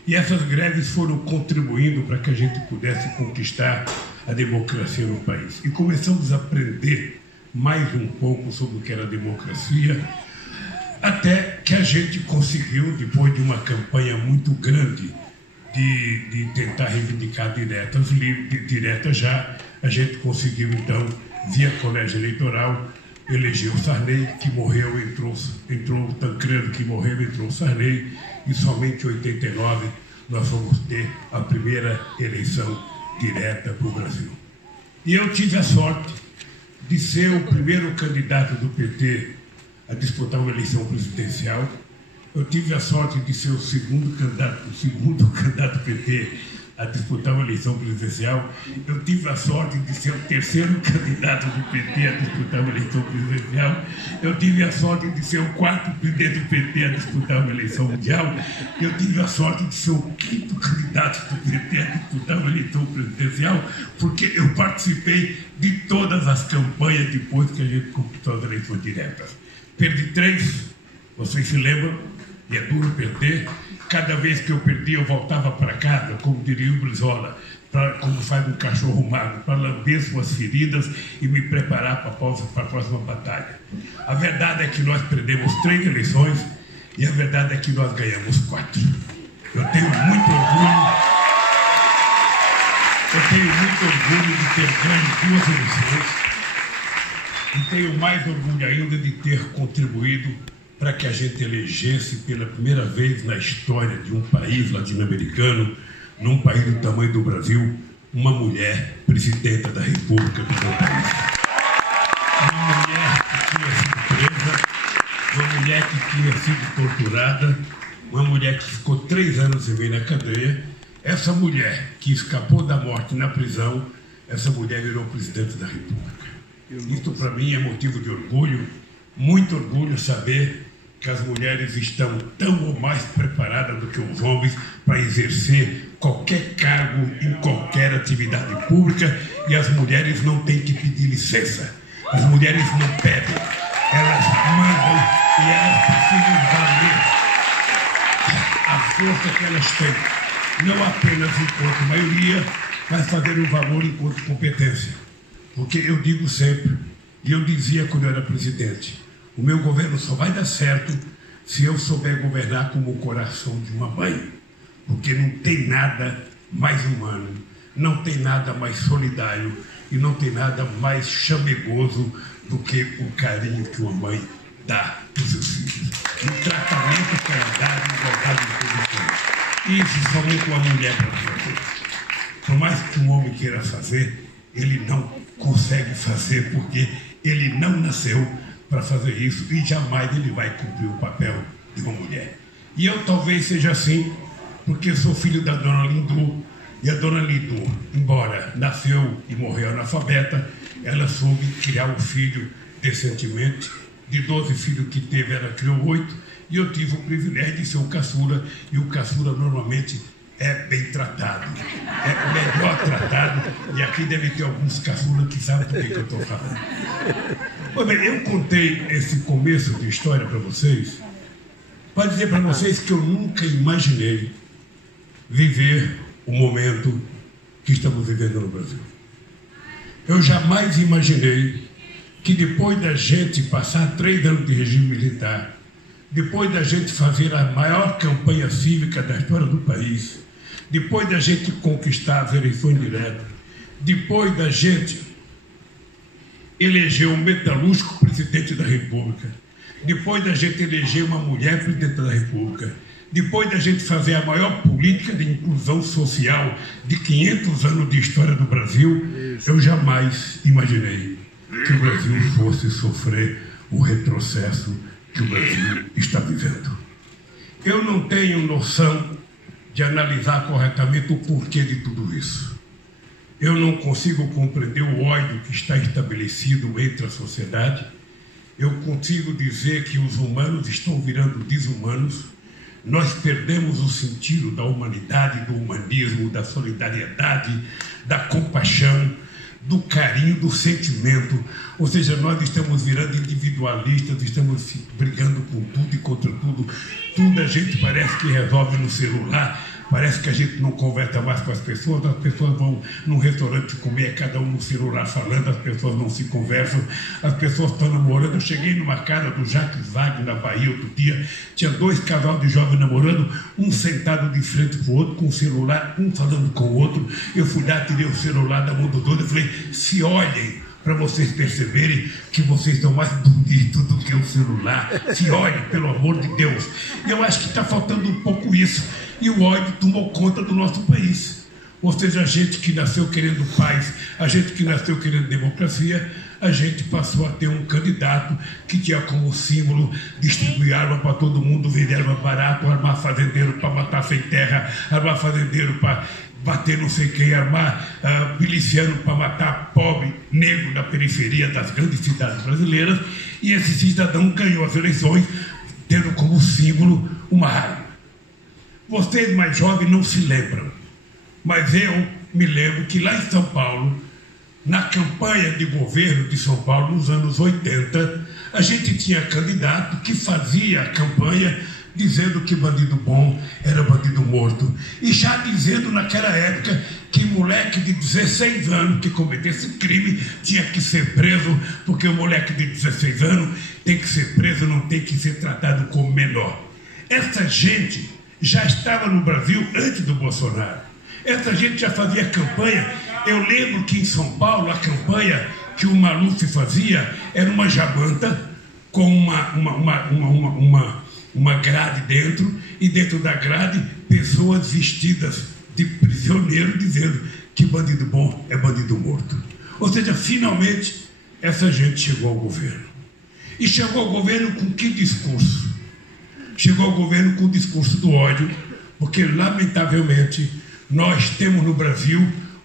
E essas greves foram contribuindo para que a gente pudesse conquistar a democracia no país. E começamos a aprender mais um pouco sobre o que era a democracia, até que a gente conseguiu, depois de uma campanha muito grande de tentar reivindicar diretas já, a gente conseguiu, então, via colégio eleitoral, eleger o Sarney, que morreu, entrou o Tancredo, que morreu, entrou o Sarney, e somente em 89 nós fomos ter a primeira eleição direta para o Brasil. E eu tive a sorte de ser o primeiro candidato do PT a disputar uma eleição presidencial. Eu tive a sorte de ser o segundo candidato do PT a disputar uma eleição presidencial. Eu tive a sorte de ser o terceiro candidato do PT a disputar uma eleição presidencial. Eu tive a sorte de ser o quarto presidente do PT a disputar uma eleição mundial. Eu tive a sorte de ser o quinto candidato do PT a disputar uma eleição presidencial, porque eu participei de todas as campanhas depois que a gente conquistou as eleições diretas. Perdi 3, vocês se lembram, e é duro perder. Cada vez que eu perdi, eu voltava para casa, como diria o Brizola, como faz um cachorro magro, para lamber suas feridas e me preparar para a próxima batalha. A verdade é que nós perdemos 3 eleições e a verdade é que nós ganhamos 4. Eu tenho muito orgulho. De ter ganho 2 eleições e tenho mais orgulho ainda de ter contribuído para que a gente elegesse pela primeira vez na história de um país latino-americano, num país do tamanho do Brasil, uma mulher presidenta da República do meu país. Uma mulher que tinha sido presa, uma mulher que tinha sido torturada, uma mulher que ficou 3 anos e meio na cadeia. Essa mulher que escapou da morte na prisão, essa mulher virou presidente da República. Isso para mim é motivo de orgulho, muito orgulho saber que as mulheres estão tão ou mais preparadas do que os homens para exercer qualquer cargo em qualquer atividade pública, e as mulheres não têm que pedir licença. As mulheres não pedem, elas mandam e elas precisam valer a força que elas têm, não apenas enquanto maioria, mas fazer um valor enquanto competência. Porque eu digo sempre, e eu dizia quando eu era presidente, o meu governo só vai dar certo se eu souber governar como o coração de uma mãe. Porque não tem nada mais humano, não tem nada mais solidário e não tem nada mais chamegoso do que o carinho que uma mãe dá para os seus filhos. O tratamento que ela dá de igualdade de condições. Isso somente uma mulher pode fazer. Por mais que um homem queira fazer, ele não consegue fazer porque ele não nasceu para fazer isso e jamais ele vai cumprir o papel de uma mulher. E eu talvez seja assim, porque sou filho da dona Lindu, e a dona Lindu, embora nasceu e morreu analfabeta, ela soube criar um filho decentemente. De 12 filhos que teve, ela criou 8, e eu tive o privilégio de ser o caçula, e o caçula normalmente é bem tratado, é melhor tratado, e aqui deve ter alguns caçulas que sabem do que eu estou falando. Pois bem, eu contei esse começo de história para vocês, para dizer para vocês que eu nunca imaginei viver o momento que estamos vivendo no Brasil. Eu jamais imaginei que depois da gente passar 3 anos de regime militar, depois da gente fazer a maior campanha cívica da história do país, depois da gente conquistar as eleições diretas, depois da gente eleger um metalúrgico presidente da República, depois da gente eleger uma mulher presidente da República, depois da gente fazer a maior política de inclusão social de 500 anos de história do Brasil, eu jamais imaginei que o Brasil fosse sofrer o retrocesso que o Brasil está vivendo. Eu não tenho noção de analisar corretamente o porquê de tudo isso. Eu não consigo compreender o ódio que está estabelecido entre a sociedade. Eu consigo dizer que os humanos estão virando desumanos. Nós perdemos o sentido da humanidade, do humanismo, da solidariedade, da compaixão, do carinho, do sentimento. Ou seja, nós estamos virando individualistas, estamos brigando com tudo e contra tudo. Tudo a gente parece que resolve no celular, parece que a gente não conversa mais com as pessoas vão num restaurante comer, cada um no celular falando, as pessoas não se conversam, as pessoas estão namorando. Eu cheguei numa casa do Jacques Wagner, na Bahia, outro dia, tinha 2 casais de jovens namorando, um sentado de frente para o outro, com o celular, um falando com o outro. Eu fui lá, tirei o celular da mão do dono e falei, se olhem, para vocês perceberem que vocês estão mais bonitos do que o celular. Se olhem, pelo amor de Deus. E eu acho que está faltando um pouco isso. E o ódio tomou conta do nosso país. Ou seja, a gente que nasceu querendo paz, a gente que nasceu querendo democracia, a gente passou a ter um candidato que tinha como símbolo distribuir arma para todo mundo, vender arma barato, armar fazendeiro para matar sem terra, armar fazendeiro para bater não sei quem, armar miliciano para matar pobre, negro na periferia das grandes cidades brasileiras, e esse cidadão ganhou as eleições tendo como símbolo uma arma. Vocês mais jovens não se lembram, mas eu me lembro que lá em São Paulo, na campanha de governo de São Paulo, nos anos 80, a gente tinha candidato que fazia a campanha dizendo que bandido bom era bandido morto. E já dizendo naquela época que moleque de 16 anos que cometesse crime tinha que ser preso, porque o moleque de 16 anos tem que ser preso, não tem que ser tratado como menor. Essa gente já estava no Brasil antes do Bolsonaro. Essa gente já fazia campanha. Eu lembro que em São Paulo a campanha que o Maluf fazia era uma jabanta com uma grade dentro, e dentro da grade pessoas vestidas de prisioneiro dizendo que bandido bom é bandido morto. Ou seja, finalmente essa gente chegou ao governo. E chegou ao governo com que discurso? Chegou ao governo com o discurso do ódio, porque lamentavelmente nós temos no Brasil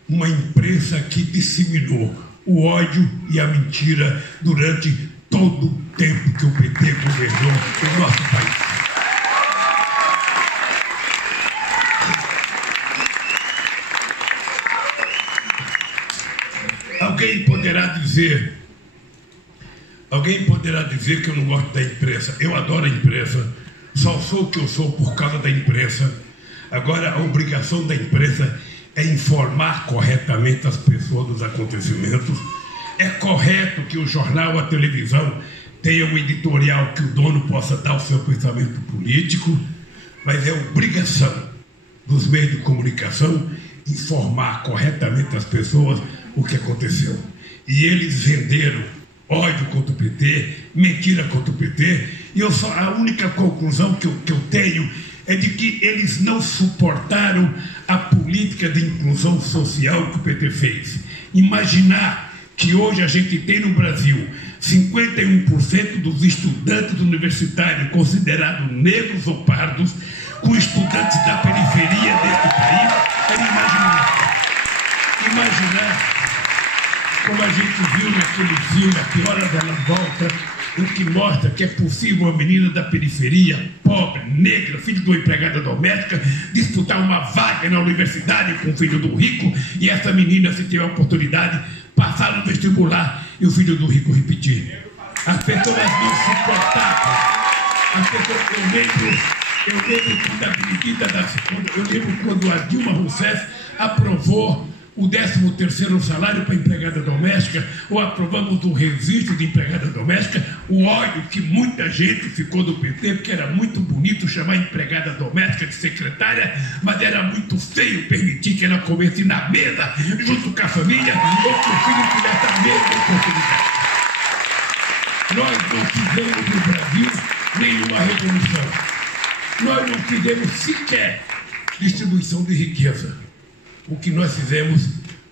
uma imprensa que disseminou o ódio e a mentira durante todo o tempo que o PT governou o nosso país. Alguém poderá dizer que eu não gosto da imprensa. Eu adoro a imprensa. Só sou o que eu sou por causa da imprensa. Agora, a obrigação da imprensa é informar corretamente as pessoas dos acontecimentos. É correto que o jornal, a televisão, tenha um editorial que o dono possa dar o seu pensamento político, mas é obrigação dos meios de comunicação informar corretamente as pessoas o que aconteceu. E eles venderam ódio contra o PT, mentira contra o PT, e a única conclusão que eu tenho é de que eles não suportaram a política de inclusão social que o PT fez. Imaginar que hoje a gente tem no Brasil 51% dos estudantes universitários considerados negros ou pardos, com estudantes da periferia desse país, é inimaginável. Imaginar, como a gente viu naquele filme, A Que Horas Ela Volta, em que mostra que é possível uma menina da periferia, pobre, negra, filho de uma empregada doméstica, disputar uma vaga na universidade com o filho do rico, e essa menina, se tiver a oportunidade, passar no vestibular e o filho do rico repetir. As pessoas não suportavam. As pessoas, eu lembro quando a Dilma Rousseff aprovou o 13º salário para empregada doméstica, ou aprovamos o registro de empregada doméstica, o ódio que muita gente ficou do PT, porque era muito bonito chamar empregada doméstica de secretária, mas era muito feio permitir que ela comesse na mesa, junto com a família, ou que o filho tivesse a mesma oportunidade. Nós não fizemos no Brasil nenhuma revolução. Nós não fizemos sequer distribuição de riqueza. O que nós fizemos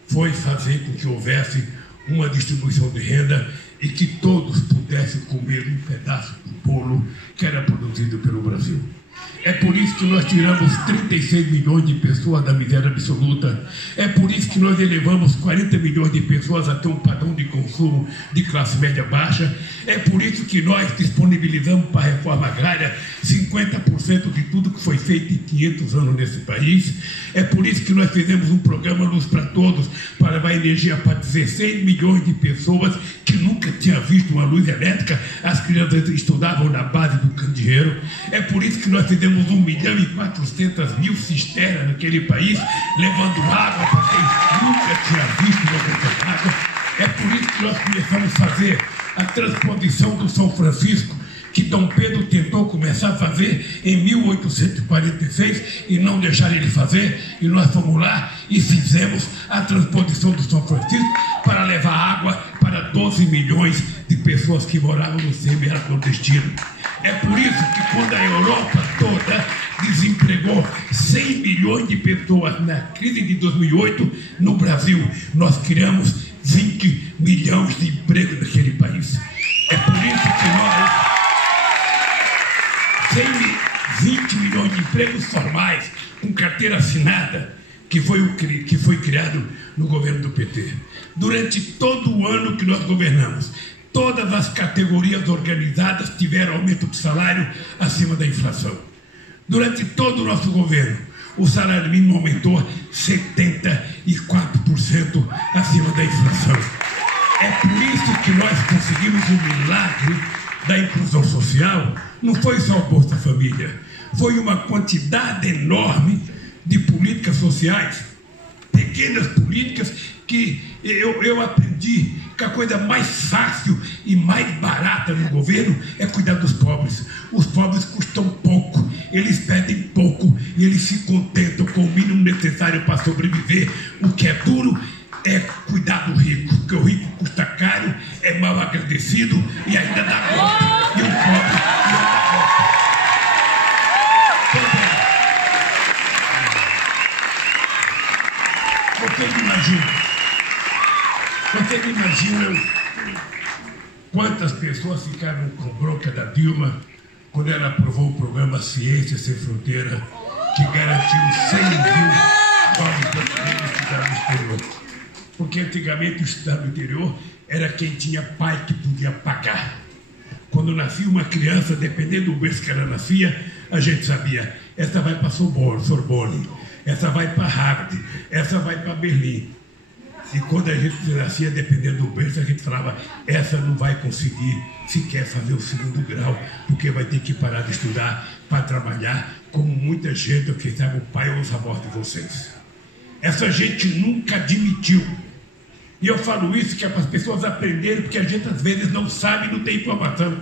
foi fazer com que houvesse uma distribuição de renda e que todos pudessem comer um pedaço do bolo que era produzido pelo Brasil. É por isso que nós tiramos 36 milhões de pessoas da miséria absoluta. É por isso que nós elevamos 40 milhões de pessoas a ter um padrão de consumo de classe média baixa. É por isso que nós disponibilizamos para a reforma agrária 50% de tudo que foi feito em 500 anos nesse país. É por isso que nós fizemos um programa Luz para Todos, para levar energia para 16 milhões de pessoas que nunca tinham visto uma luz elétrica. As crianças estudavam na base do candeeiro. É por isso que nós fizemos 1.400.000 cisternas naquele país, levando água para quem nunca tinha visto uma água. É por isso que nós começamos a fazer a transposição do São Francisco, que Dom Pedro tentou começar a fazer em 1846 e não deixaram ele fazer, e nós fomos lá e fizemos a transposição do São Francisco para levar água para 12 milhões de pessoas que moravam no semiárido nordestino. É por isso que quando a Europa toda desempregou 100 milhões de pessoas na crise de 2008, no Brasil nós criamos 20 milhões de empregos naquele país. É por isso que nós 20 milhões de empregos formais com carteira assinada, que foi criado no governo do PT. Durante todo o ano que nós governamos, todas as categorias organizadas tiveram aumento de salário acima da inflação. Durante todo o nosso governo, o salário mínimo aumentou 74% acima da inflação. É por isso que nós conseguimos o milagre da inclusão social. Não foi só o Bolsa Família, foi uma quantidade enorme de políticas sociais, pequenas políticas, que eu aprendi que a coisa mais fácil e mais barata no governo é cuidar dos pobres. Os pobres custam pouco, eles pedem pouco e eles se contentam com o mínimo necessário para sobreviver. O que é duro é cuidar do rico, porque o rico custa caro, é mal agradecido e ainda dá golpe. E o pobre não dá golpe. Vocês imaginam quantas pessoas ficaram com bronca da Dilma quando ela aprovou o programa Ciência Sem Fronteira, que garantiu 100 mil jovens brasileiros estudar no exterior? Porque antigamente o estudar no interior era quem tinha pai que podia pagar. Quando nascia uma criança, dependendo do berço que ela nascia, a gente sabia, essa vai para Sorbonne, essa vai para Harvard, essa vai para Berlim. E quando a gente nascia, dependendo do berço, a gente falava, essa não vai conseguir sequer fazer o segundo grau, porque vai ter que parar de estudar para trabalhar, como muita gente, que sabe, o pai ou os avós de vocês. Essa gente nunca admitiu. E eu falo isso que é para as pessoas aprenderem, porque a gente às vezes não sabe e não tem informação.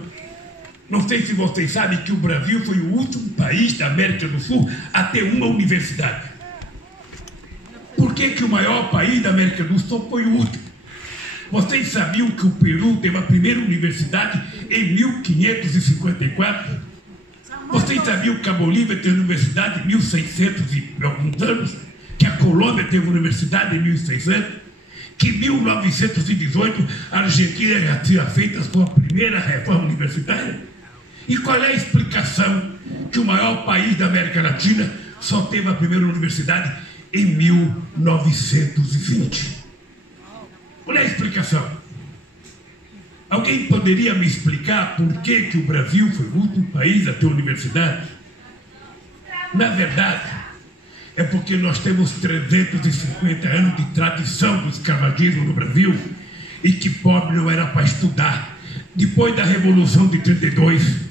Não sei se vocês sabem que o Brasil foi o último país da América do Sul a ter uma universidade. Por que o maior país da América do Sul foi o último? Vocês sabiam que o Peru teve a primeira universidade em 1554? Vocês sabiam que a Bolívia teve universidade em 1600 e alguns anos? Que a Colômbia teve universidade em 1600? Que em 1918 a Argentina já tinha feito a sua primeira reforma universitária? E qual é a explicação que o maior país da América Latina só teve a primeira universidade em 1920? Qual é a explicação? Alguém poderia me explicar por que o Brasil foi o último país a ter universidade? Na verdade, é porque nós temos 350 anos de tradição do escravagismo no Brasil e que pobre não era para estudar. Depois da Revolução de 32,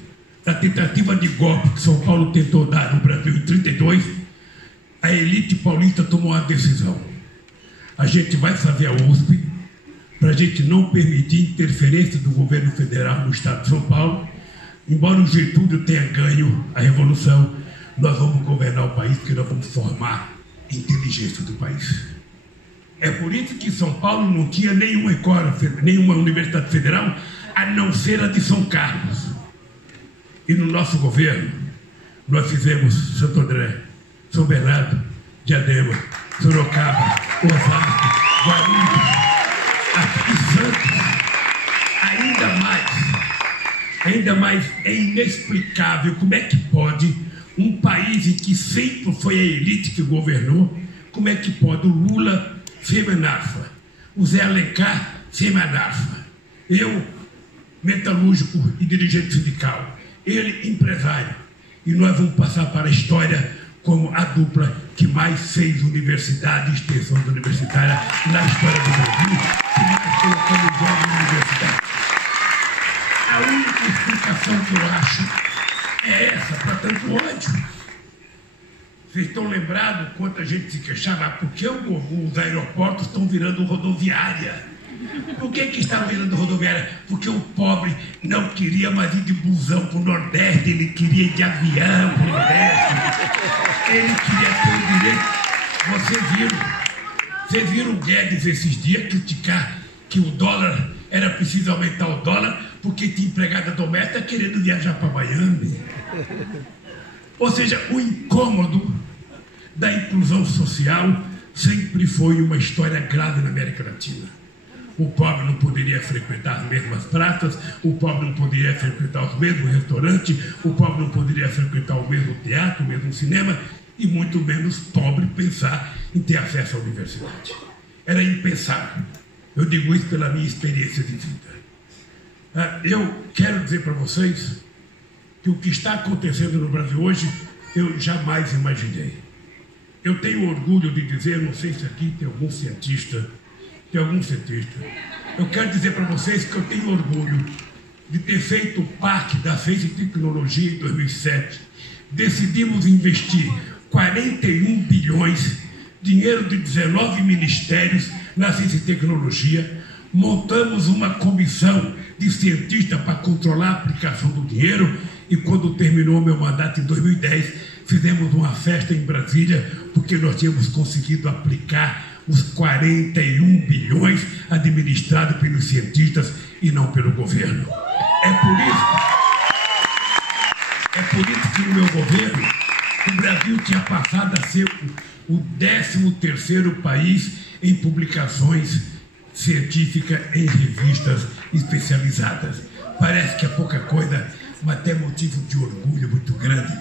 da tentativa de golpe que São Paulo tentou dar no Brasil em 32, a elite paulista tomou a decisão. A gente vai fazer a USP para a gente não permitir interferência do governo federal no estado de São Paulo. Embora o Getúlio tenha ganho a Revolução, nós vamos governar o país, porque nós vamos formar a inteligência do país. É por isso que São Paulo não tinha nenhuma universidade federal, a não ser a de São Carlos. E no nosso governo, nós fizemos Santo André, São Bernardo, Diadema, Sorocaba, Osasco, Guarulhos, aqui Santos. Ainda mais é inexplicável como é que pode um país em que sempre foi a elite que governou, como é que pode o Lula ser Manafra, o Zé Alencar ser Manafra, eu, metalúrgico e dirigente sindical, ele, empresário, e nós vamos passar para a história como a dupla que mais fez universidade e extensão universitária na história do Brasil, que mais colocou jovens na universidade. A única explicação que eu acho é essa, para tanto ódio. Vocês estão lembrados quanta gente se queixava? Por que os aeroportos estão virando rodoviária? Por que estão virando rodoviária? Porque o pobre não queria mais ir de busão para o Nordeste, ele queria ir de avião para o Nordeste. Ele queria ter o direito. Vocês viram o Guedes esses dias criticar que o dólar, era preciso aumentar o dólar porque tinha empregada doméstica querendo viajar para Miami. Ou seja, o incômodo da inclusão social sempre foi uma história grave na América Latina. O pobre não poderia frequentar as mesmas praças, o pobre não poderia frequentar os mesmos restaurantes, o pobre não poderia frequentar o mesmo teatro, o mesmo cinema, e muito menos pobre pensar em ter acesso à universidade. Era impensável. Eu digo isso pela minha experiência de vida. Eu quero dizer para vocês que o que está acontecendo no Brasil hoje, eu jamais imaginei. Eu tenho orgulho de dizer, não sei se aqui tem algum cientista, eu quero dizer para vocês que eu tenho orgulho de ter feito parte da Ciência e Tecnologia em 2007. Decidimos investir 41 bilhões, dinheiro de 19 ministérios na Ciência e Tecnologia. Montamos uma comissão de cientistas para controlar a aplicação do dinheiro e quando terminou meu mandato em 2010, fizemos uma festa em Brasília porque nós tínhamos conseguido aplicar os 41 bilhões administrados pelos cientistas e não pelo governo. É por isso que no meu governo o Brasil tinha passado a ser o 13º país em publicações científicas em revistas especializadas. Parece que é pouca coisa, mas tem motivo de orgulho muito grande.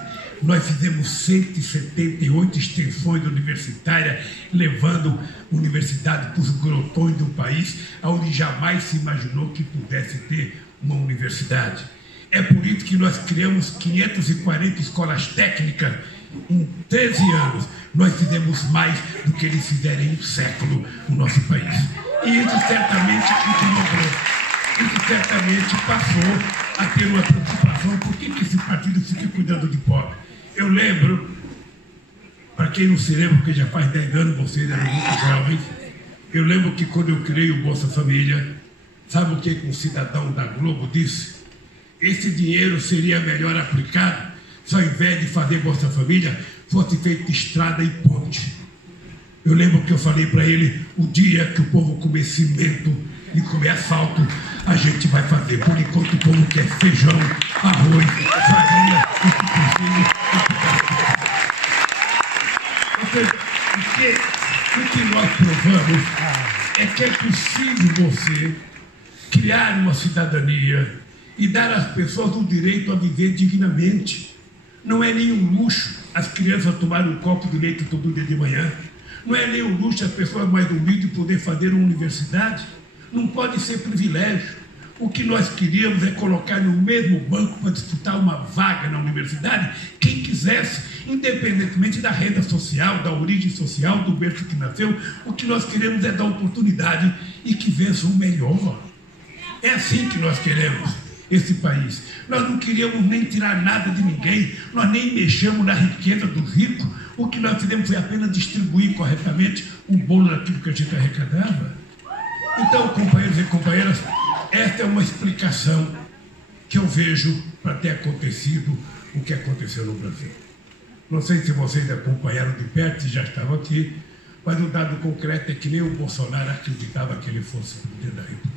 Nós fizemos 178 extensões universitárias, levando universidade para os grotões do país, onde jamais se imaginou que pudesse ter uma universidade. É por isso que nós criamos 540 escolas técnicas em 13 anos. Nós fizemos mais do que eles fizeram em um século no nosso país. E isso certamente passou a ter uma preocupação. Por que esse partido fica cuidando de pobre? Eu lembro, para quem não se lembra, porque já faz 10 anos vocês eram muito jovens, eu lembro que quando eu criei o Bolsa Família, sabe o que um cidadão da Globo disse? Esse dinheiro seria melhor aplicado se ao invés de fazer Bolsa Família, fosse feita estrada e ponte. Eu lembro que eu falei para ele, o dia que o povo comer cimento e comer asfalto, a gente vai fazer. Por enquanto o povo quer feijão, arroz, farinha, o que nós provamos é que é possível você criar uma cidadania e dar às pessoas o direito a viver dignamente. Não é nenhum luxo as crianças tomarem um copo de leite todo dia de manhã. Não é nenhum luxo as pessoas mais humildes poder fazer uma universidade. Não pode ser privilégio. O que nós queríamos é colocar no mesmo banco para disputar uma vaga na universidade quem quisesse, independentemente da renda social, da origem social, do berço que nasceu. O que nós queremos é dar oportunidade e que vença o melhor. É assim que nós queremos esse país. Nós não queríamos nem tirar nada de ninguém, nós nem mexemos na riqueza dos ricos. O que nós fizemos foi apenas distribuir corretamente o bolo daquilo que a gente arrecadava. Então, companheiros e companheiras, esta é uma explicação que eu vejo para ter acontecido o que aconteceu no Brasil. Não sei se vocês acompanharam de perto, já estavam aqui, mas o dado concreto é que nem o Bolsonaro acreditava que ele fosse presidente da República.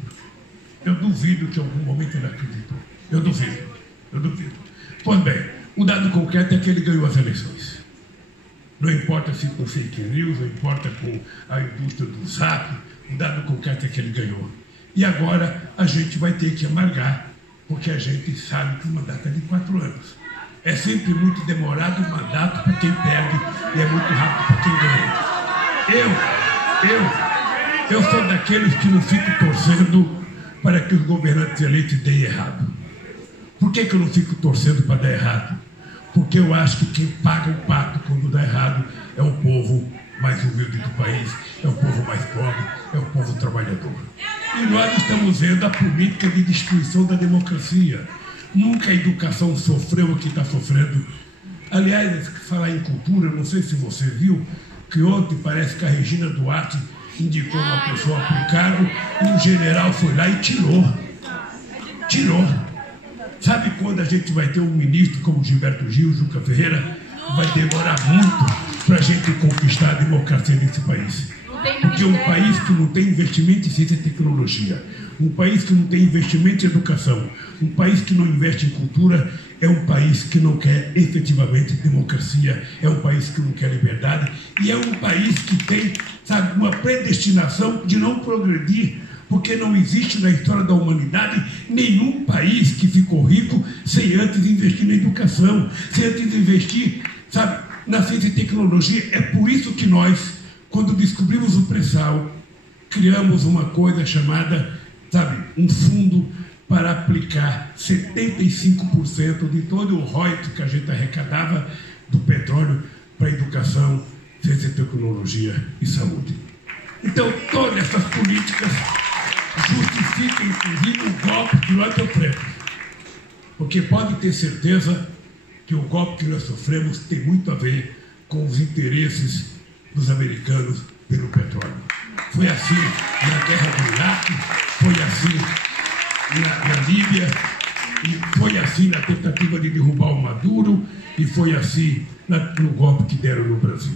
Eu duvido que em algum momento ele acreditou. Eu duvido. Pois bem, o dado concreto é que ele ganhou as eleições. Não importa se com fake news, não importa com a indústria do Zap, o dado concreto é que ele ganhou. E agora a gente vai ter que amargar, porque a gente sabe que o mandato é de 4 anos. É sempre muito demorado o mandato para quem perde e é muito rápido para quem ganha. Eu sou daqueles que não fico torcendo para que os governantes eleitos deem errado. Por que eu não fico torcendo para dar errado? Porque eu acho que quem paga o pato quando dá errado é o povo mais humilde do país, é o povo mais pobre, é o povo trabalhador. E nós estamos vendo a política de destruição da democracia. Nunca a educação sofreu o que está sofrendo. Aliás, falar em cultura, não sei se você viu, que ontem parece que a Regina Duarte indicou uma pessoa para o cargo e o general foi lá e tirou. Sabe quando a gente vai ter um ministro como Gilberto Gil, Juca Ferreira? Vai demorar muito para a gente conquistar a democracia nesse país. Porque um país que não tem investimento em ciência e tecnologia, um país que não tem investimento em educação, um país que não investe em cultura, é um país que não quer efetivamente democracia, é um país que não quer liberdade e é um país que tem, sabe, uma predestinação de não progredir, porque não existe na história da humanidade nenhum país que ficou rico sem antes investir na educação, sem antes investir, sabe, na ciência e tecnologia. É por isso que nós, quando descobrimos o pré-sal, criamos uma coisa chamada, sabe, um fundo para aplicar 75% de todo o royalties que a gente arrecadava do petróleo para educação, ciência e tecnologia e saúde. Então, todas essas políticas justificam, inclusive, o golpe que nós sofremos. Porque pode ter certeza que o golpe que nós sofremos tem muito a ver com os interesses dos americanos pelo petróleo. Foi assim na guerra do Iraque, foi assim na Líbia, e foi assim na tentativa de derrubar o Maduro, e foi assim no golpe que deram no Brasil.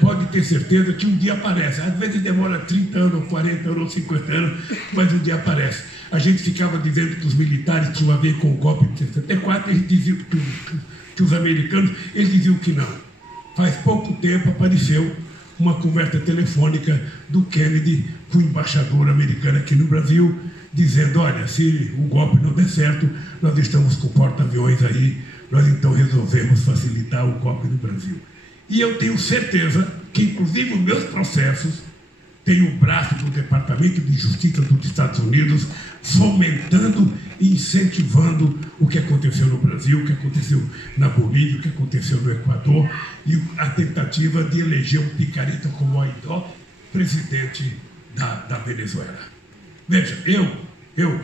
Pode ter certeza que um dia aparece. Às vezes demora 30 anos, 40 anos, 50 anos, mas um dia aparece. A gente ficava dizendo que os militares tinham a ver com o golpe de 64, eles diziam que os americanos, eles diziam que não. Faz pouco tempo apareceu uma conversa telefônica do Kennedy com o embaixador americano aqui no Brasil, dizendo, olha, se o golpe não der certo, nós estamos com porta-aviões aí, nós então resolvemos facilitar o golpe no Brasil. E eu tenho certeza que, inclusive, os meus processos tem o braço do Departamento de Justiça dos Estados Unidos fomentando e incentivando o que aconteceu no Brasil, o que aconteceu na Bolívia, o que aconteceu no Equador e a tentativa de eleger um picareta como Guaidó presidente da Venezuela. Veja, eu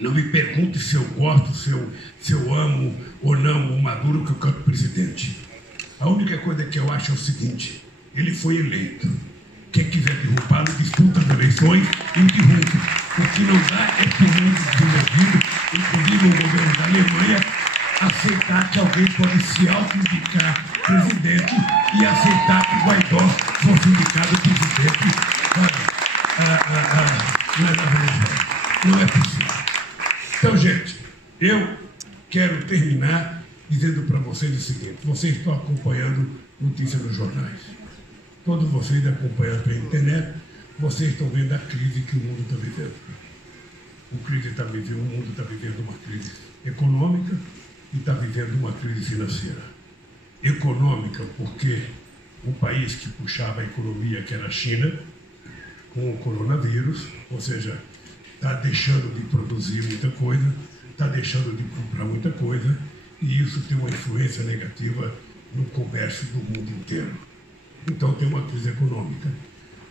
não me pergunte se eu gosto, se eu amo ou não o Maduro, que eu canto presidente. A única coisa que eu acho é o seguinte: ele foi eleito. Quem quiser derrubá-lo, disputa as eleições e o derruba. O que não dá é por mundo desenvolvido, inclusive o governo da Alemanha, aceitar que alguém pode se auto-indicar presidente e aceitar que Guaidó fosse indicado presidente na Venezuela. Não é possível. Então, gente, eu quero terminar dizendo para vocês o seguinte: vocês estão acompanhando notícias nos jornais. Todos vocês acompanhando pela internet, vocês estão vendo a crise que o mundo está vivendo. O mundo está vivendo uma crise econômica e está vivendo uma crise financeira. Econômica, porque o país que puxava a economia, que era a China, com o coronavírus, ou seja, está deixando de produzir muita coisa, está deixando de comprar muita coisa, e isso tem uma influência negativa no comércio do mundo inteiro. Então tem uma crise econômica.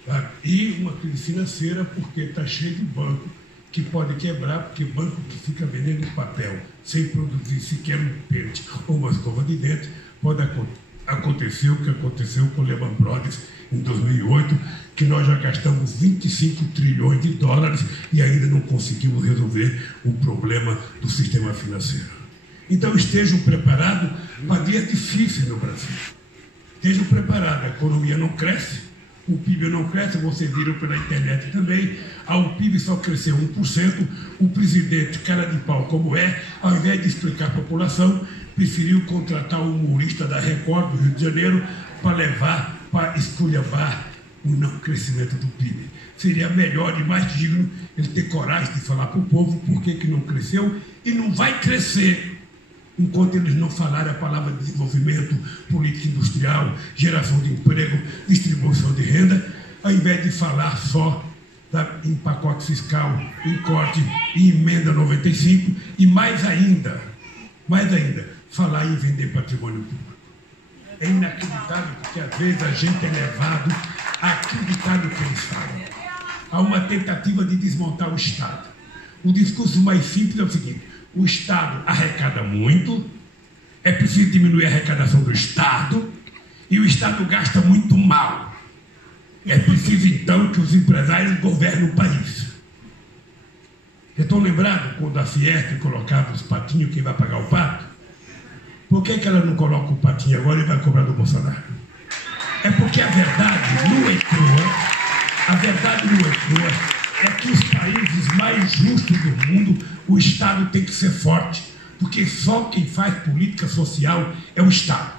Tá? E uma crise financeira, porque está cheio de banco que pode quebrar, porque banco que fica vendendo papel sem produzir sequer um pente ou uma escova de dente, pode acontecer o que aconteceu com o Lehman Brothers em 2008, que nós já gastamos 25 trilhões de dólares e ainda não conseguimos resolver o problema do sistema financeiro. Então estejam preparados para dias difíceis no Brasil. Estejam preparados, a economia não cresce, o PIB não cresce, vocês viram pela internet também, o PIB só cresceu 1%, o presidente, cara de pau como é, ao invés de explicar à população, preferiu contratar um humorista da Record do Rio de Janeiro para esculhambar o não crescimento do PIB. Seria melhor e mais digno ele ter coragem de falar para o povo por que não cresceu e não vai crescer enquanto eles não falarem a palavra desenvolvimento, política industrial, geração de emprego, distribuição de renda, ao invés de falar só em pacote fiscal, em corte, em emenda 95 e mais ainda, falar em vender patrimônio público. É inacreditável porque às vezes a gente é levado a acreditar no que eles falam. Há uma tentativa de desmontar o Estado. O discurso mais simples é o seguinte: o Estado arrecada muito, é preciso diminuir a arrecadação do Estado, e o Estado gasta muito mal. É preciso, então, que os empresários governem o país. Vocês estão lembrados quando a Fiesp colocava os patinhos, quem vai pagar o pato? Por que ela não coloca o patinho agora e vai cobrar do Bolsonaro? É porque a verdade nua e crua, é que os países mais justos do mundo, o Estado tem que ser forte, porque só quem faz política social é o Estado.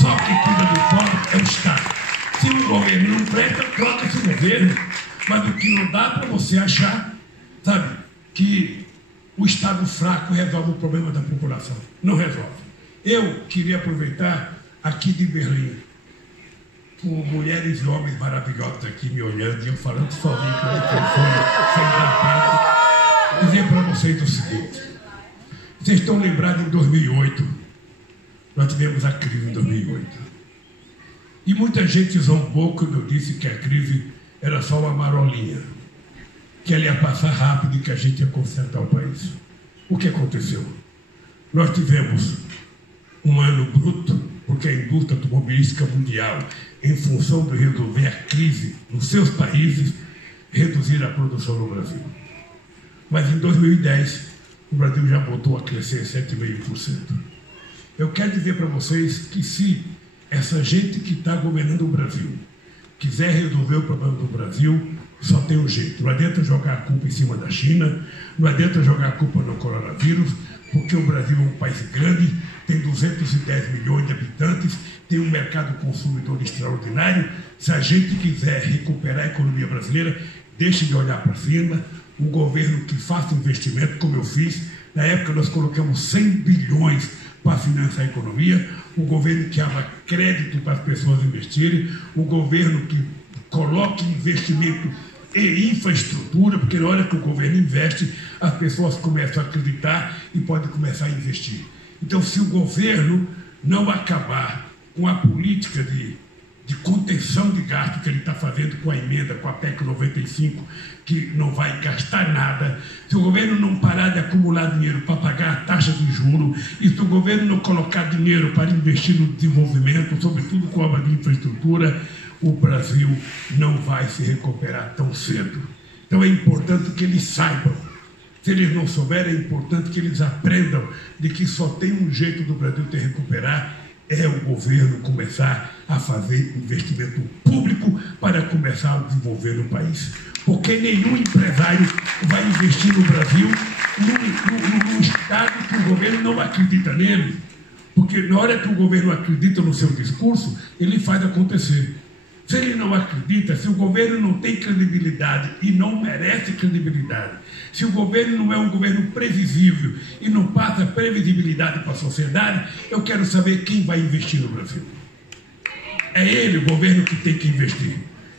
Só quem cuida do pobre é o Estado. Se o governo não presta, troca esse governo. Mas o que não dá para você achar, sabe, que o Estado fraco resolve o problema da população. Não resolve. Eu queria aproveitar aqui de Berlim, com mulheres e homens maravilhosos aqui me olhando e eu falando sozinho com o microfone, sem dar parte, dizer para vocês o seguinte: vocês estão lembrados em 2008, nós tivemos a crise em 2008. E muita gente zombou quando eu disse que a crise era só uma marolinha, que ela ia passar rápido e que a gente ia consertar o país. O que aconteceu? Nós tivemos um ano bruto, porque a indústria automobilística mundial, em função de resolver a crise nos seus países, reduzir a produção no Brasil. Mas em 2010, o Brasil já voltou a crescer 7,5%. Eu quero dizer para vocês que se essa gente que está governando o Brasil quiser resolver o problema do Brasil, só tem um jeito. Não adianta jogar a culpa em cima da China, não adianta jogar a culpa no coronavírus, porque o Brasil é um país grande, tem 210 milhões de habitantes, tem um mercado consumidor extraordinário. Se a gente quiser recuperar a economia brasileira, deixe de olhar para cima. Um governo que faça investimento, como eu fiz. Na época nós colocamos 100 bilhões para financiar a economia. Um governo que abra crédito para as pessoas investirem. Um governo que coloque investimento em infraestrutura, porque na hora que o governo investe, as pessoas começam a acreditar e podem começar a investir. Então, se o governo não acabar com a política de contenção de gasto que ele está fazendo com a emenda, com a PEC 95, que não vai gastar nada, se o governo não parar de acumular dinheiro para pagar a taxa de juros, e se o governo não colocar dinheiro para investir no desenvolvimento, sobretudo com a obra de infraestrutura, o Brasil não vai se recuperar tão cedo. Então é importante que eles saibam. Se eles não souberem, é importante que eles aprendam de que só tem um jeito do Brasil se recuperar, é o governo começar a fazer investimento público para começar a desenvolver no país. Porque nenhum empresário vai investir no Brasil num estado que o governo não acredita nele. Porque na hora que o governo acredita no seu discurso, ele faz acontecer. Se ele não acredita, se o governo não tem credibilidade e não merece credibilidade, se o governo não é um governo previsível e não passa previsibilidade para a sociedade, eu quero saber quem vai investir no Brasil. É ele, o governo, que tem que investir.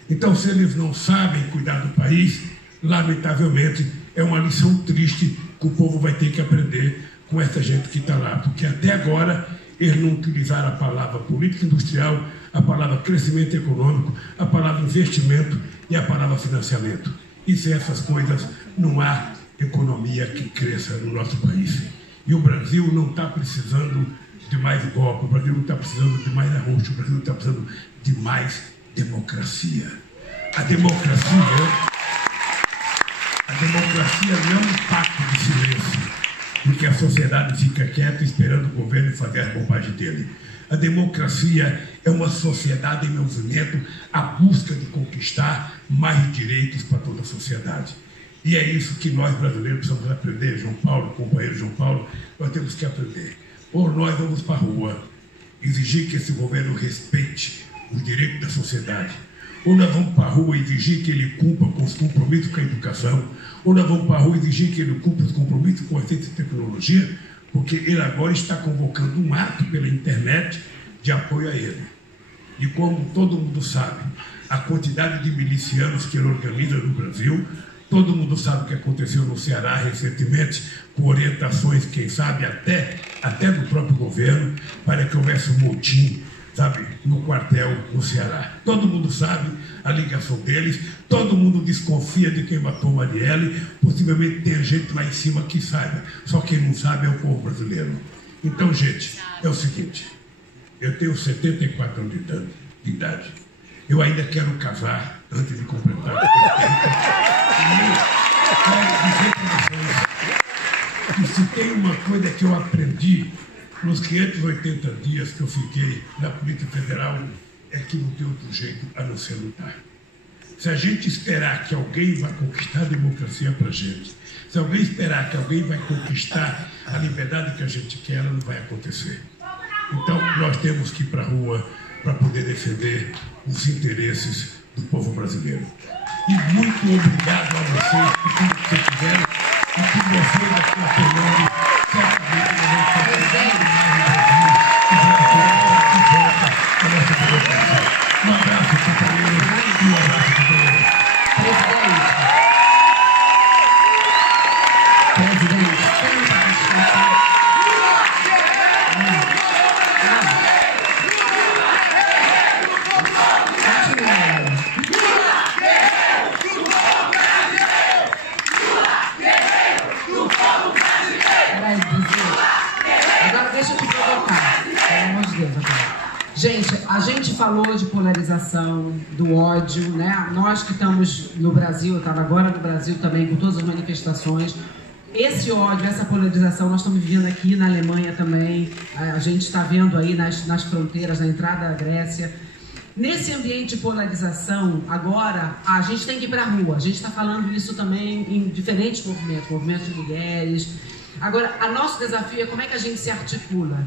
Então, se eles não sabem cuidar do país, lamentavelmente, é uma lição triste que o povo vai ter que aprender com essa gente que está lá. Porque até agora, eles não utilizaram a palavra política industrial, a palavra crescimento econômico, a palavra investimento e a palavra financiamento. E sem essas coisas, não há economia que cresça no nosso país. E o Brasil não está precisando de mais golpe, o Brasil não está precisando de mais arroxo, o Brasil está precisando de mais democracia. A democracia não é um pacto de silêncio, porque a sociedade fica quieta esperando o governo fazer a bobagem dele. A democracia é uma sociedade em movimento à busca de conquistar mais direitos para toda a sociedade. E é isso que nós brasileiros precisamos aprender, João Paulo, companheiro João Paulo, nós temos que aprender. Ou nós vamos para a rua exigir que esse governo respeite os direitos da sociedade, ou nós vamos para a rua exigir que ele cumpra com os compromissos com a educação, ou nós vamos para a rua exigir que ele cumpra os compromissos com a ciência e tecnologia, porque ele agora está convocando um ato pela internet de apoio a ele. E como todo mundo sabe, a quantidade de milicianos que ele organiza no Brasil, todo mundo sabe o que aconteceu no Ceará recentemente, com orientações, quem sabe, até do próprio governo, para que houvesse um motim, sabe, no quartel no Ceará. Todo mundo sabe a ligação deles, todo mundo desconfia de quem matou Marielle, possivelmente tem gente lá em cima que saiba, só quem não sabe é o povo brasileiro. Então, gente, é o seguinte, eu tenho 74 anos de idade, eu ainda quero casar antes de completar 80. Quero dizer para vocês que se tem uma coisa que eu aprendi nos 580 dias que eu fiquei na Polícia Federal, é que não tem outro jeito a não ser lutar. Se a gente esperar que alguém vai conquistar a democracia para a gente, se alguém esperar que alguém vai conquistar a liberdade que a gente quer, ela não vai acontecer. Então, nós temos que ir para a rua para poder defender os interesses do povo brasileiro. E muito obrigado a vocês por tudo que vocês fizeram e que vocês aqui apoiando certamente vão fazer um abraço, companheiro, e um abraço, companheiro. Gente, a gente falou de polarização, do ódio, né? Nós que estamos no Brasil, eu estava agora no Brasil também, com todas as manifestações. Esse ódio, essa polarização, nós estamos vivendo aqui na Alemanha também. A gente está vendo aí nas fronteiras, na entrada da Grécia. Nesse ambiente de polarização, agora, a gente tem que ir para a rua. A gente está falando isso também em diferentes movimentos, movimentos de mulheres. Agora, o nosso desafio é como é que a gente se articula.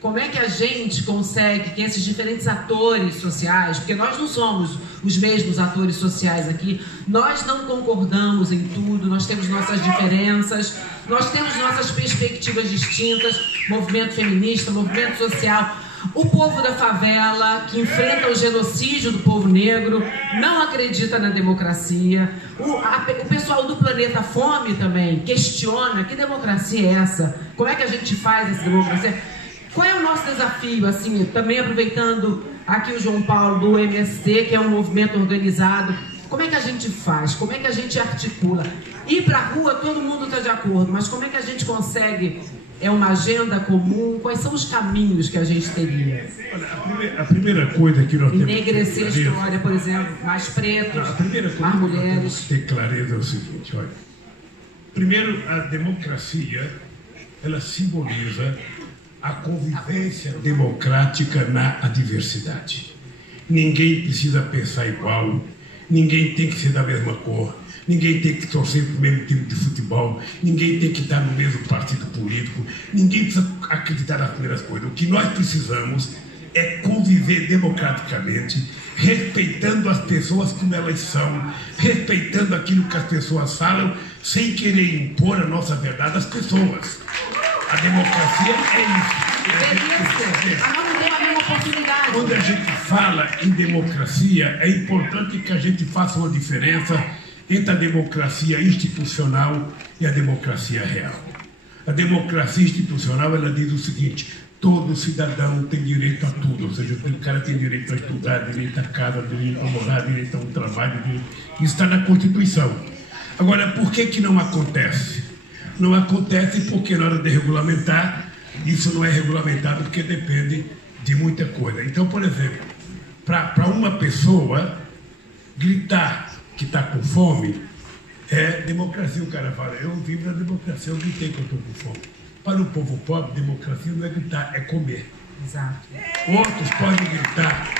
Como é que a gente consegue que esses diferentes atores sociais, porque nós não somos os mesmos atores sociais aqui, nós não concordamos em tudo, nós temos nossas diferenças, nós temos nossas perspectivas distintas, movimento feminista, movimento social, O povo da favela, que enfrenta o genocídio do povo negro, não acredita na democracia. O pessoal do Planeta Fome também questiona: que democracia é essa? Como é que a gente faz essa democracia? Qual é o nosso desafio, assim, também aproveitando aqui o João Paulo do MST, que é um movimento organizado? Como é que a gente faz? Como é que a gente articula? Ir para a rua, todo mundo está de acordo, mas como é que a gente consegue uma agenda comum? Quais são os caminhos que a gente teria? Olha, a primeira coisa que nós temos que enegrecer a história, por exemplo, mais pretos, mais mulheres. Ter clareza é o seguinte, olha. Primeiro, a democracia, ela simboliza a convivência democrática na adversidade. Ninguém precisa pensar igual, ninguém tem que ser da mesma cor, ninguém tem que torcer para o mesmo time de futebol, ninguém tem que estar no mesmo partido político, ninguém precisa acreditar nas primeiras coisas. O que nós precisamos é conviver democraticamente, respeitando as pessoas como elas são, respeitando aquilo que as pessoas falam, sem querer impor a nossa verdade às pessoas. A democracia é isso. Não tem a mesma oportunidade. Quando a gente fala em democracia, é importante que a gente faça uma diferença entre a democracia institucional e a democracia real. A democracia institucional, ela diz o seguinte: todo cidadão tem direito a tudo, ou seja, o cara tem direito a estudar, direito a casa, direito a morar, direito a um trabalho, isso está na Constituição. Agora, por que não acontece? Não acontece porque na hora de regulamentar, isso não é regulamentado porque depende de muita coisa. Então, por exemplo, para uma pessoa gritar que está com fome, é democracia. O cara fala: eu vivo na democracia, eu gritei que eu estou com fome. Para o povo pobre, democracia não é gritar, é comer. Exato. Outros podem gritar.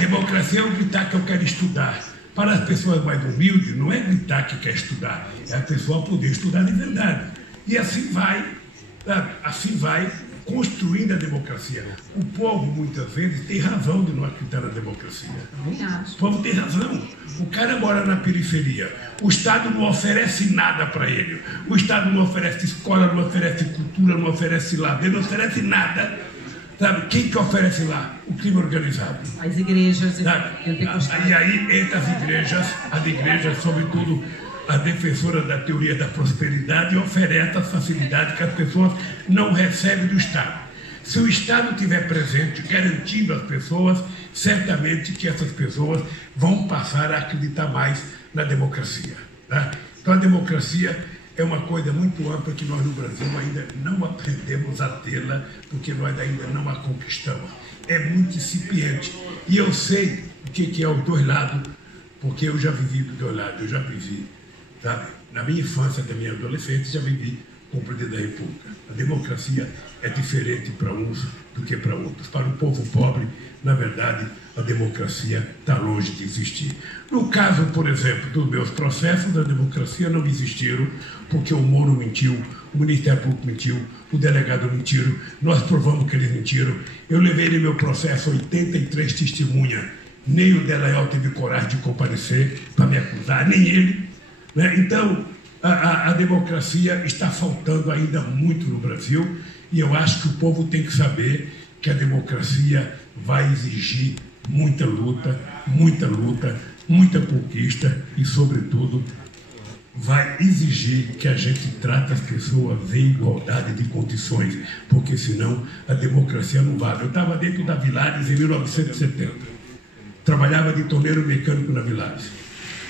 Democracia é eu gritar que eu quero estudar. Para as pessoas mais humildes, não é gritar que quer estudar, é a pessoa poder estudar de verdade. E assim vai construindo a democracia. O povo, muitas vezes, tem razão de não acreditar na democracia. O povo tem razão. O cara mora na periferia. O Estado não oferece nada para ele. O Estado não oferece escola, não oferece cultura, não oferece lazer, não oferece nada. Sabe? Quem que oferece lá? O crime organizado. As igrejas. E aí entra as igrejas, sobretudo a defensora da teoria da prosperidade, oferece as facilidades que as pessoas não recebem do Estado. Se o Estado estiver presente, garantindo às pessoas, certamente que essas pessoas vão passar a acreditar mais na democracia. Tá? Então a democracia é uma coisa muito ampla que nós no Brasil ainda não aprendemos a tê-la, porque nós ainda não a conquistamos. É muito incipiente. E eu sei o que é os dois lados, porque eu já vivi dos dois lados, eu já vivi. Sabe? Na minha infância, da minha adolescência, já vivi com o presidente da República. A democracia é diferente para uns do que para outros. Para o povo pobre, na verdade, a democracia está longe de existir. No caso, por exemplo, dos meus processos, a democracia não existiram porque o Moro mentiu, o Ministério Público mentiu, o delegado mentiu, nós provamos que eles mentiram. Eu levei no meu processo 83 testemunhas. Nem o Delayel teve coragem de comparecer para me acusar, nem ele. Né? Então, a democracia está faltando ainda muito no Brasil e eu acho que o povo tem que saber que a democracia vai exigir muita luta, muita conquista e, sobretudo, vai exigir que a gente trate as pessoas em igualdade de condições, porque senão a democracia não vale. Eu estava dentro da Villares em 1970, trabalhava de torneiro mecânico na Villares.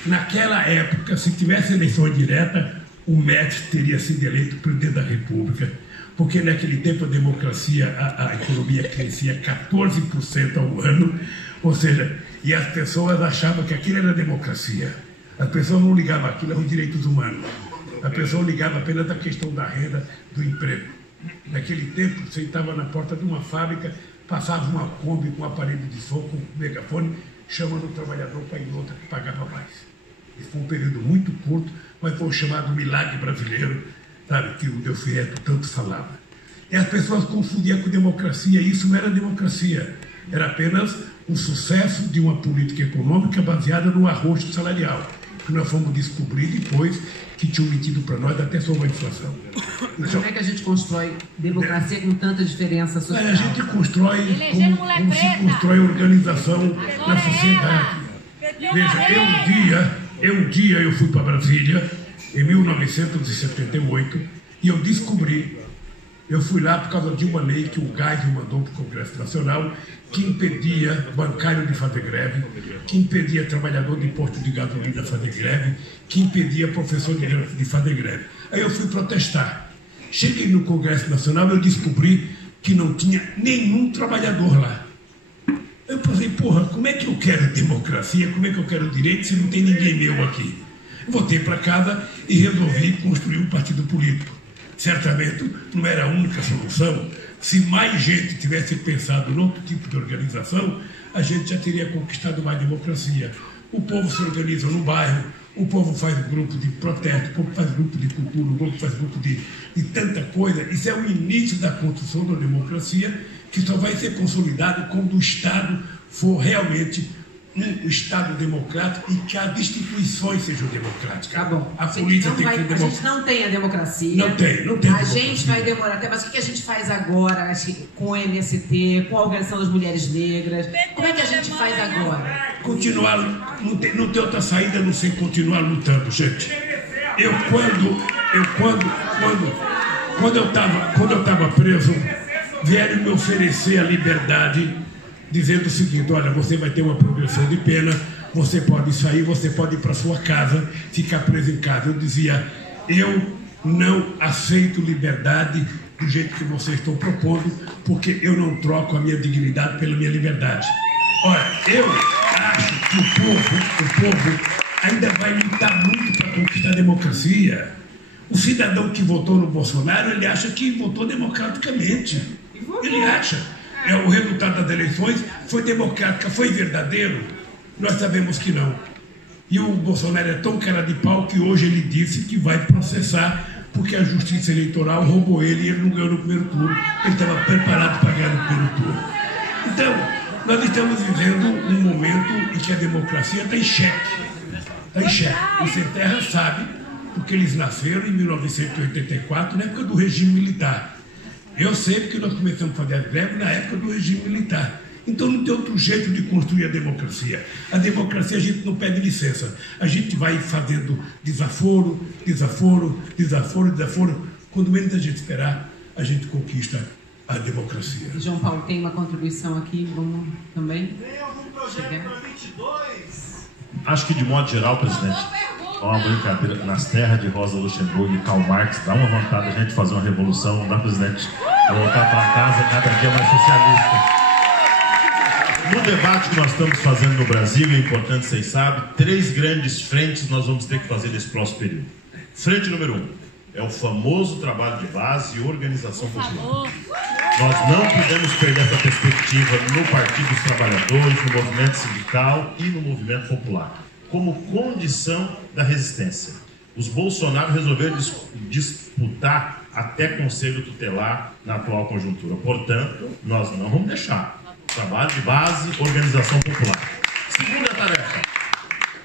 Naquela época, se tivesse eleição direta, o Médici teria sido eleito presidente da República, porque naquele tempo a democracia, a economia crescia 14% ao ano, ou seja, e as pessoas achavam que aquilo era democracia. As pessoas não ligavam aquilo aos direitos humanos. A pessoa ligava apenas à questão da renda, do emprego. Naquele tempo, você estava na porta de uma fábrica, passava uma Kombi com um aparelho de som, com um megafone, chamando o trabalhador para ir em outra que pagava mais. Esse foi um período muito curto, mas foi o chamado milagre brasileiro, sabe, que o Delfieto tanto falava. E as pessoas confundiam com democracia, e isso não era democracia, era apenas o sucesso de uma política econômica baseada no arrocho salarial. que nós fomos descobrir depois que tinham mentido para nós até sobre a inflação. Mas como é que a gente constrói democracia com tanta diferença social? A gente constrói como se constrói organização na sociedade. Veja, um dia eu fui para Brasília, em 1978, e eu descobri, eu fui lá por causa de uma lei que o Geisel mandou para o Congresso Nacional, que impedia bancário de fazer greve, que impedia trabalhador de posto de gasolina de fazer greve, que impedia professor de fazer greve. Aí eu fui protestar. Cheguei no Congresso Nacional e eu descobri que não tinha nenhum trabalhador lá. Eu pensei, porra, como é que eu quero democracia, como é que eu quero direito se não tem ninguém meu aqui? Voltei para casa e resolvi construir um partido político. Certamente não era a única solução. Se mais gente tivesse pensado em outro tipo de organização, a gente já teria conquistado mais democracia. O povo se organiza no bairro, o povo faz grupo de protesto, o povo faz grupo de cultura, o povo faz grupo de tanta coisa. Isso é o início da construção da democracia, que só vai ser consolidado quando o Estado for realmente um Estado democrático e que as instituições sejam democráticas. Tá bom. A polícia tem que ser democrática. A gente não tem a democracia. Não tem A democracia. gente vai demorar até, mas o que a gente faz agora com o MST, com a Organização das Mulheres Negras? Como é que a gente faz agora? Continuar, não tem outra saída a não ser continuar lutando, gente. Quando eu estava preso, vieram me oferecer a liberdade, dizendo o seguinte: olha, você vai ter uma progressão de pena, você pode sair, você pode ir para sua casa, ficar preso em casa. Eu dizia, eu não aceito liberdade do jeito que vocês estão propondo, porque eu não troco a minha dignidade pela minha liberdade. Olha, eu acho que o povo ainda vai lutar muito para conquistar a democracia. O cidadão que votou no Bolsonaro, ele acha que votou democraticamente. Ele acha. O resultado das eleições foi democrático, foi verdadeiro? Nós sabemos que não. E o Bolsonaro é tão cara de pau que hoje ele disse que vai processar porque a justiça eleitoral roubou ele e ele não ganhou no primeiro turno. Ele estava preparado para ganhar no primeiro turno. Então, nós estamos vivendo um momento em que a democracia está em xeque. Está em xeque. O Sem Terra sabe, porque eles nasceram em 1984, na época do regime militar. Eu sei porque nós começamos a fazer a greve na época do regime militar. Então não tem outro jeito de construir a democracia. A democracia a gente não pede licença. A gente vai fazendo desaforo. Quando menos a gente esperar, a gente conquista a democracia. João Paulo tem uma contribuição aqui, vamos também? Acho que de modo geral, presidente, é uma brincadeira. Nas terras de Rosa Luxemburgo e Karl Marx, dá uma vontade a gente fazer uma revolução, não dá, presidente? Voltar para casa cada dia mais socialista. No debate que nós estamos fazendo no Brasil, é importante, vocês sabem, 3 grandes frentes nós vamos ter que fazer nesse próximo período. Frente número 1 é o famoso trabalho de base e organização popular. Nós não podemos perder essa perspectiva no Partido dos Trabalhadores, no movimento sindical e no movimento popular, como condição da resistência. Os Bolsonaro resolveram disputar até conselho tutelar na atual conjuntura. Portanto, nós não vamos deixar. Trabalho de base, organização popular. Segunda tarefa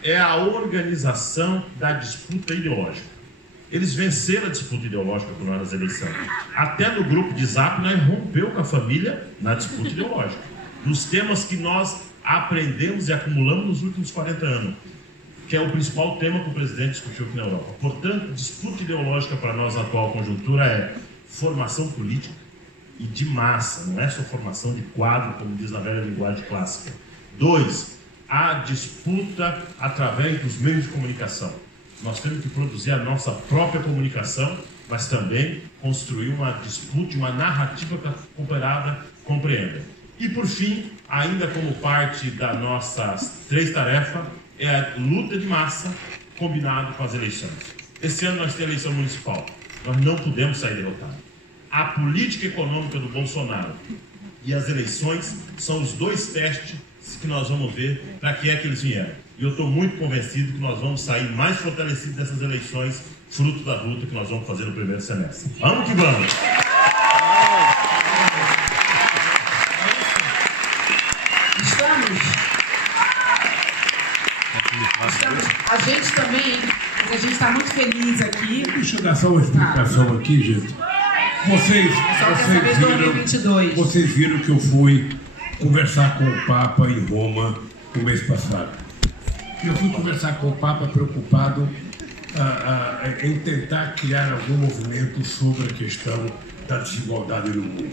é a organização da disputa ideológica. Eles venceram a disputa ideológica por nós nas eleições. Até no grupo de Zap, nós rompeu com a família na disputa ideológica. Nos temas que nós aprendemos e acumulamos nos últimos 40 anos, que é o principal tema que o presidente discutiu aqui na Europa. Portanto, disputa ideológica para nós na atual conjuntura é formação política e de massa, não é só formação de quadro, como diz na velha linguagem clássica. 2, a disputa através dos meios de comunicação. Nós temos que produzir a nossa própria comunicação, mas também construir uma disputa, uma narrativa que a comparada compreenda. E, por fim, ainda como parte das nossas 3 tarefas, é a luta de massa combinado com as eleições. Esse ano nós temos eleição municipal. Nós não podemos sair derrotados. A política econômica do Bolsonaro e as eleições são os 2 testes que nós vamos ver para que é que eles vieram. E eu estou muito convencido que nós vamos sair mais fortalecidos dessas eleições, fruto da luta que nós vamos fazer no primeiro semestre. Vamos que vamos! Estamos A gente também, a gente está muito feliz aqui. Deixa eu dar só uma explicação aqui, gente. Vocês viram que eu fui conversar com o Papa em Roma no mês passado. Eu fui conversar com o Papa preocupado em tentar criar algum movimento sobre a questão da desigualdade no mundo.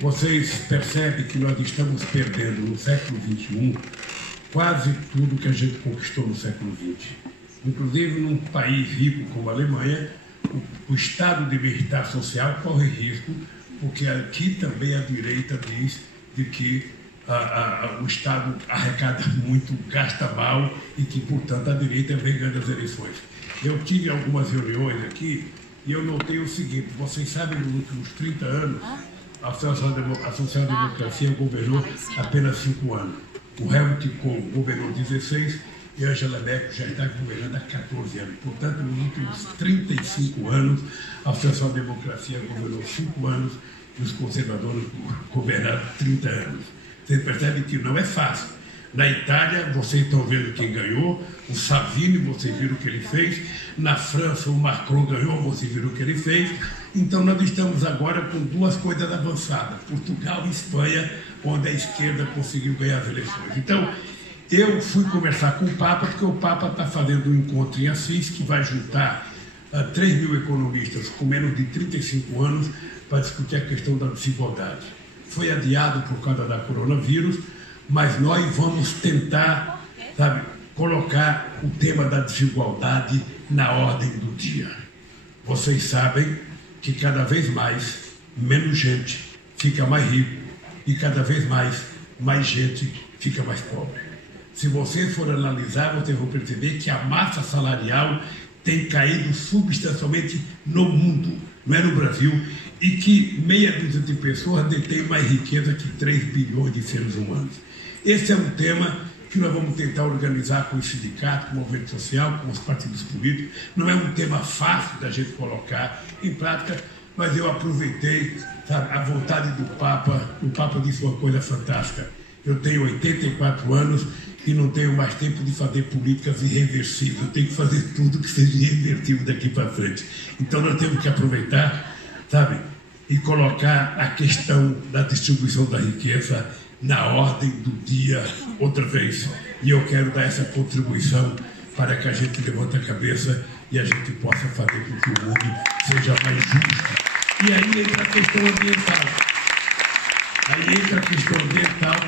Vocês percebem que nós estamos perdendo no século XXI quase tudo que a gente conquistou no século XX. Inclusive, num país rico como a Alemanha, o estado de bem-estar social corre risco, porque aqui também a direita diz de que o Estado arrecada muito, gasta mal e que, portanto, a direita vem ganhando as eleições. Eu tive algumas reuniões aqui e eu notei o seguinte: vocês sabem, nos últimos 30 anos, a social-democracia governou apenas 5 anos. O Helmut Kohl governou 16 e Angela Merkel já está governando há 14 anos. Portanto, nos últimos 35 anos, a social-democracia governou 5 anos e os conservadores governaram 30 anos. Vocês percebem que não é fácil. Na Itália, vocês estão vendo quem ganhou, o Salvini, vocês viram o que ele fez. Na França, o Macron ganhou, vocês viram o que ele fez. Então, nós estamos agora com duas coisas avançadas: Portugal e Espanha, onde a esquerda conseguiu ganhar as eleições. Então, eu fui conversar com o Papa, porque o Papa está fazendo um encontro em Assis, que vai juntar 3 mil economistas com menos de 35 anos para discutir a questão da desigualdade. Foi adiado por causa da coronavírus, mas nós vamos tentar, colocar o tema da desigualdade na ordem do dia. Vocês sabem que cada vez mais, menos gente fica mais rico e cada vez mais gente fica mais pobre. Se vocês forem analisar, vocês vão perceber que a massa salarial tem caído substancialmente no mundo, não é no Brasil, e que meia dúzia de pessoas detêm mais riqueza que 3 bilhões de seres humanos. Esse é um tema que nós vamos tentar organizar com os sindicatos, com o movimento social, com os partidos políticos. Não é um tema fácil da gente colocar em prática, mas eu aproveitei a vontade do Papa. O Papa disse uma coisa fantástica: eu tenho 84 anos e não tenho mais tempo de fazer políticas irreversíveis. Eu tenho que fazer tudo que seja irreversível daqui para frente. Então nós temos que aproveitar, e colocar a questão da distribuição da riqueza na ordem do dia outra vez. E eu quero dar essa contribuição para que a gente levante a cabeça e a gente possa fazer com que o mundo seja mais justo. E aí entra a questão ambiental.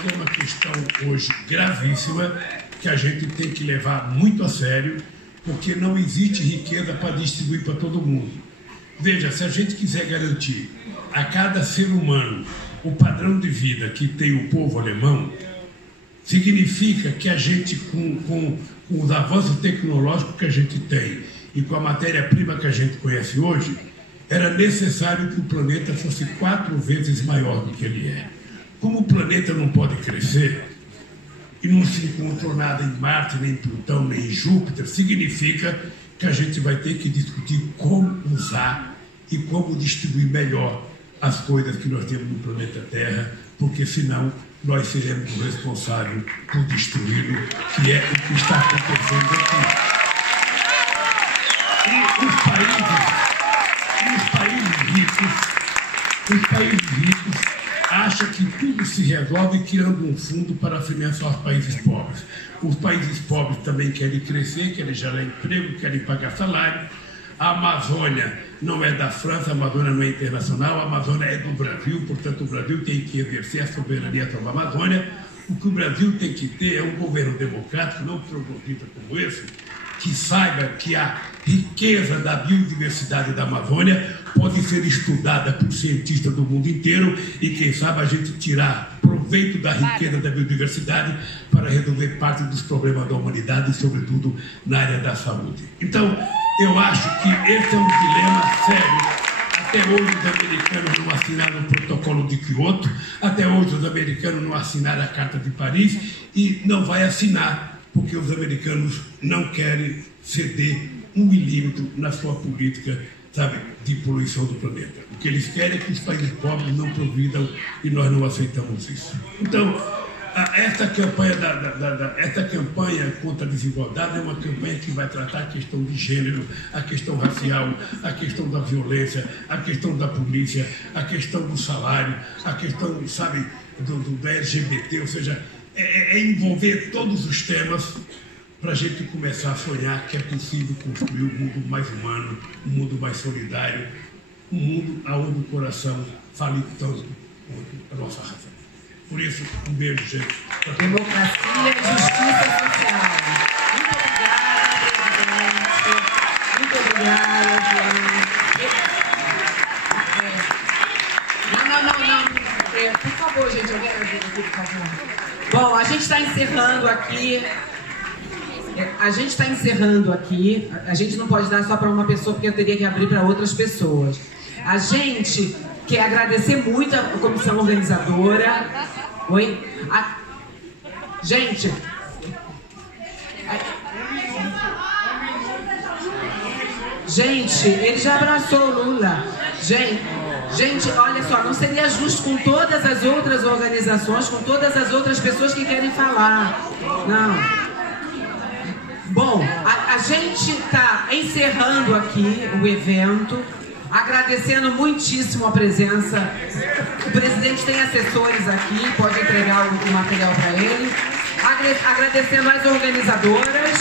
Que é uma questão hoje gravíssima, que a gente tem que levar muito a sério, porque não existe riqueza para distribuir para todo mundo. Veja, se a gente quiser garantir a cada ser humano o padrão de vida que tem o povo alemão, significa que a gente, com os avanços tecnológicos que a gente tem e com a matéria-prima que a gente conhece hoje, era necessário que o planeta fosse 4 vezes maior do que ele é. Como o planeta não pode crescer e não se encontrou nada em Marte, nem em Plutão, nem em Júpiter, significa que a gente vai ter que discutir como usar e como distribuir melhor as coisas que nós temos no planeta Terra, porque senão nós seremos os responsáveis por destruí-lo, que é o que está acontecendo aqui. E os países ricos acham que tudo se resolve criando um fundo para financiar os países pobres. Os países pobres também querem crescer, querem gerar emprego, querem pagar salário. A Amazônia não é da França, a Amazônia não é internacional, a Amazônia é do Brasil, portanto o Brasil tem que exercer a soberania sobre a Amazônia. O que o Brasil tem que ter é um governo democrático, não progressista como esse, que saiba que a riqueza da biodiversidade da Amazônia pode ser estudada por cientistas do mundo inteiro e, quem sabe, a gente tirar proveito da riqueza da biodiversidade para resolver parte dos problemas da humanidade, sobretudo na área da saúde. Então, eu acho que esse é um dilema sério. Até hoje os americanos não assinaram o protocolo de Kyoto, até hoje os americanos não assinaram a Carta de Paris e não vai assinar, porque os americanos não querem ceder 1 milímetro na sua política, de poluição do planeta. O que eles querem é que os países pobres não progridam e nós não aceitamos isso. Então, essa campanha contra a desigualdade é uma campanha que vai tratar a questão de gênero, a questão racial, a questão da violência, a questão da polícia, a questão do salário, a questão, sabe, do LGBT, ou seja, é envolver todos os temas para a gente começar a sonhar que é possível construir um mundo mais humano, um mundo mais solidário, um mundo onde o coração fale tanto quanto a nossa razão. Por isso, um beijo, gente. Democracia e justiça social. Muito obrigada, presidente. Não. Por favor, gente, alguém ajuda aqui, por favor. Bom, a gente está encerrando aqui. A gente não pode dar só para uma pessoa, porque eu teria que abrir para outras pessoas. A gente quer agradecer muito a comissão organizadora. Oi? Gente. Gente, ele já abraçou o Lula. Gente, olha só, não seria justo com todas as outras organizações, com todas as outras pessoas que querem falar. Não. Bom, a gente está encerrando aqui o evento, agradecendo muitíssimo a presença. O presidente tem assessores aqui, pode entregar o material para ele. Agradecendo as organizadoras.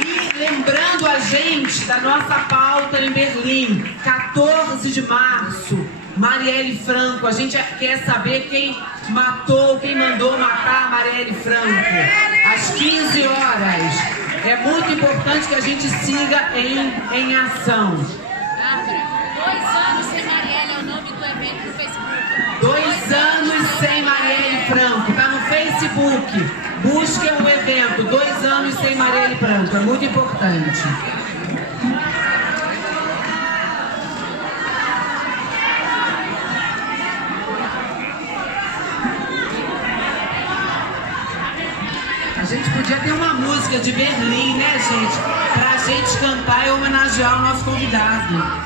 E lembrando a gente da nossa pauta em Berlim, 14 de março, Marielle Franco. A gente quer saber quem mandou matar a Marielle Franco, às 15 horas. É muito importante que a gente siga em ação. 2 anos sem Marielle é o nome do evento no Facebook. 2 anos sem Marielle Franco. Está no Facebook. Busquem o evento. 2 anos sem Marielle Franco. É muito importante. A gente podia ter uma música de Berlim, né, gente? Pra gente cantar e homenagear o nosso convidado.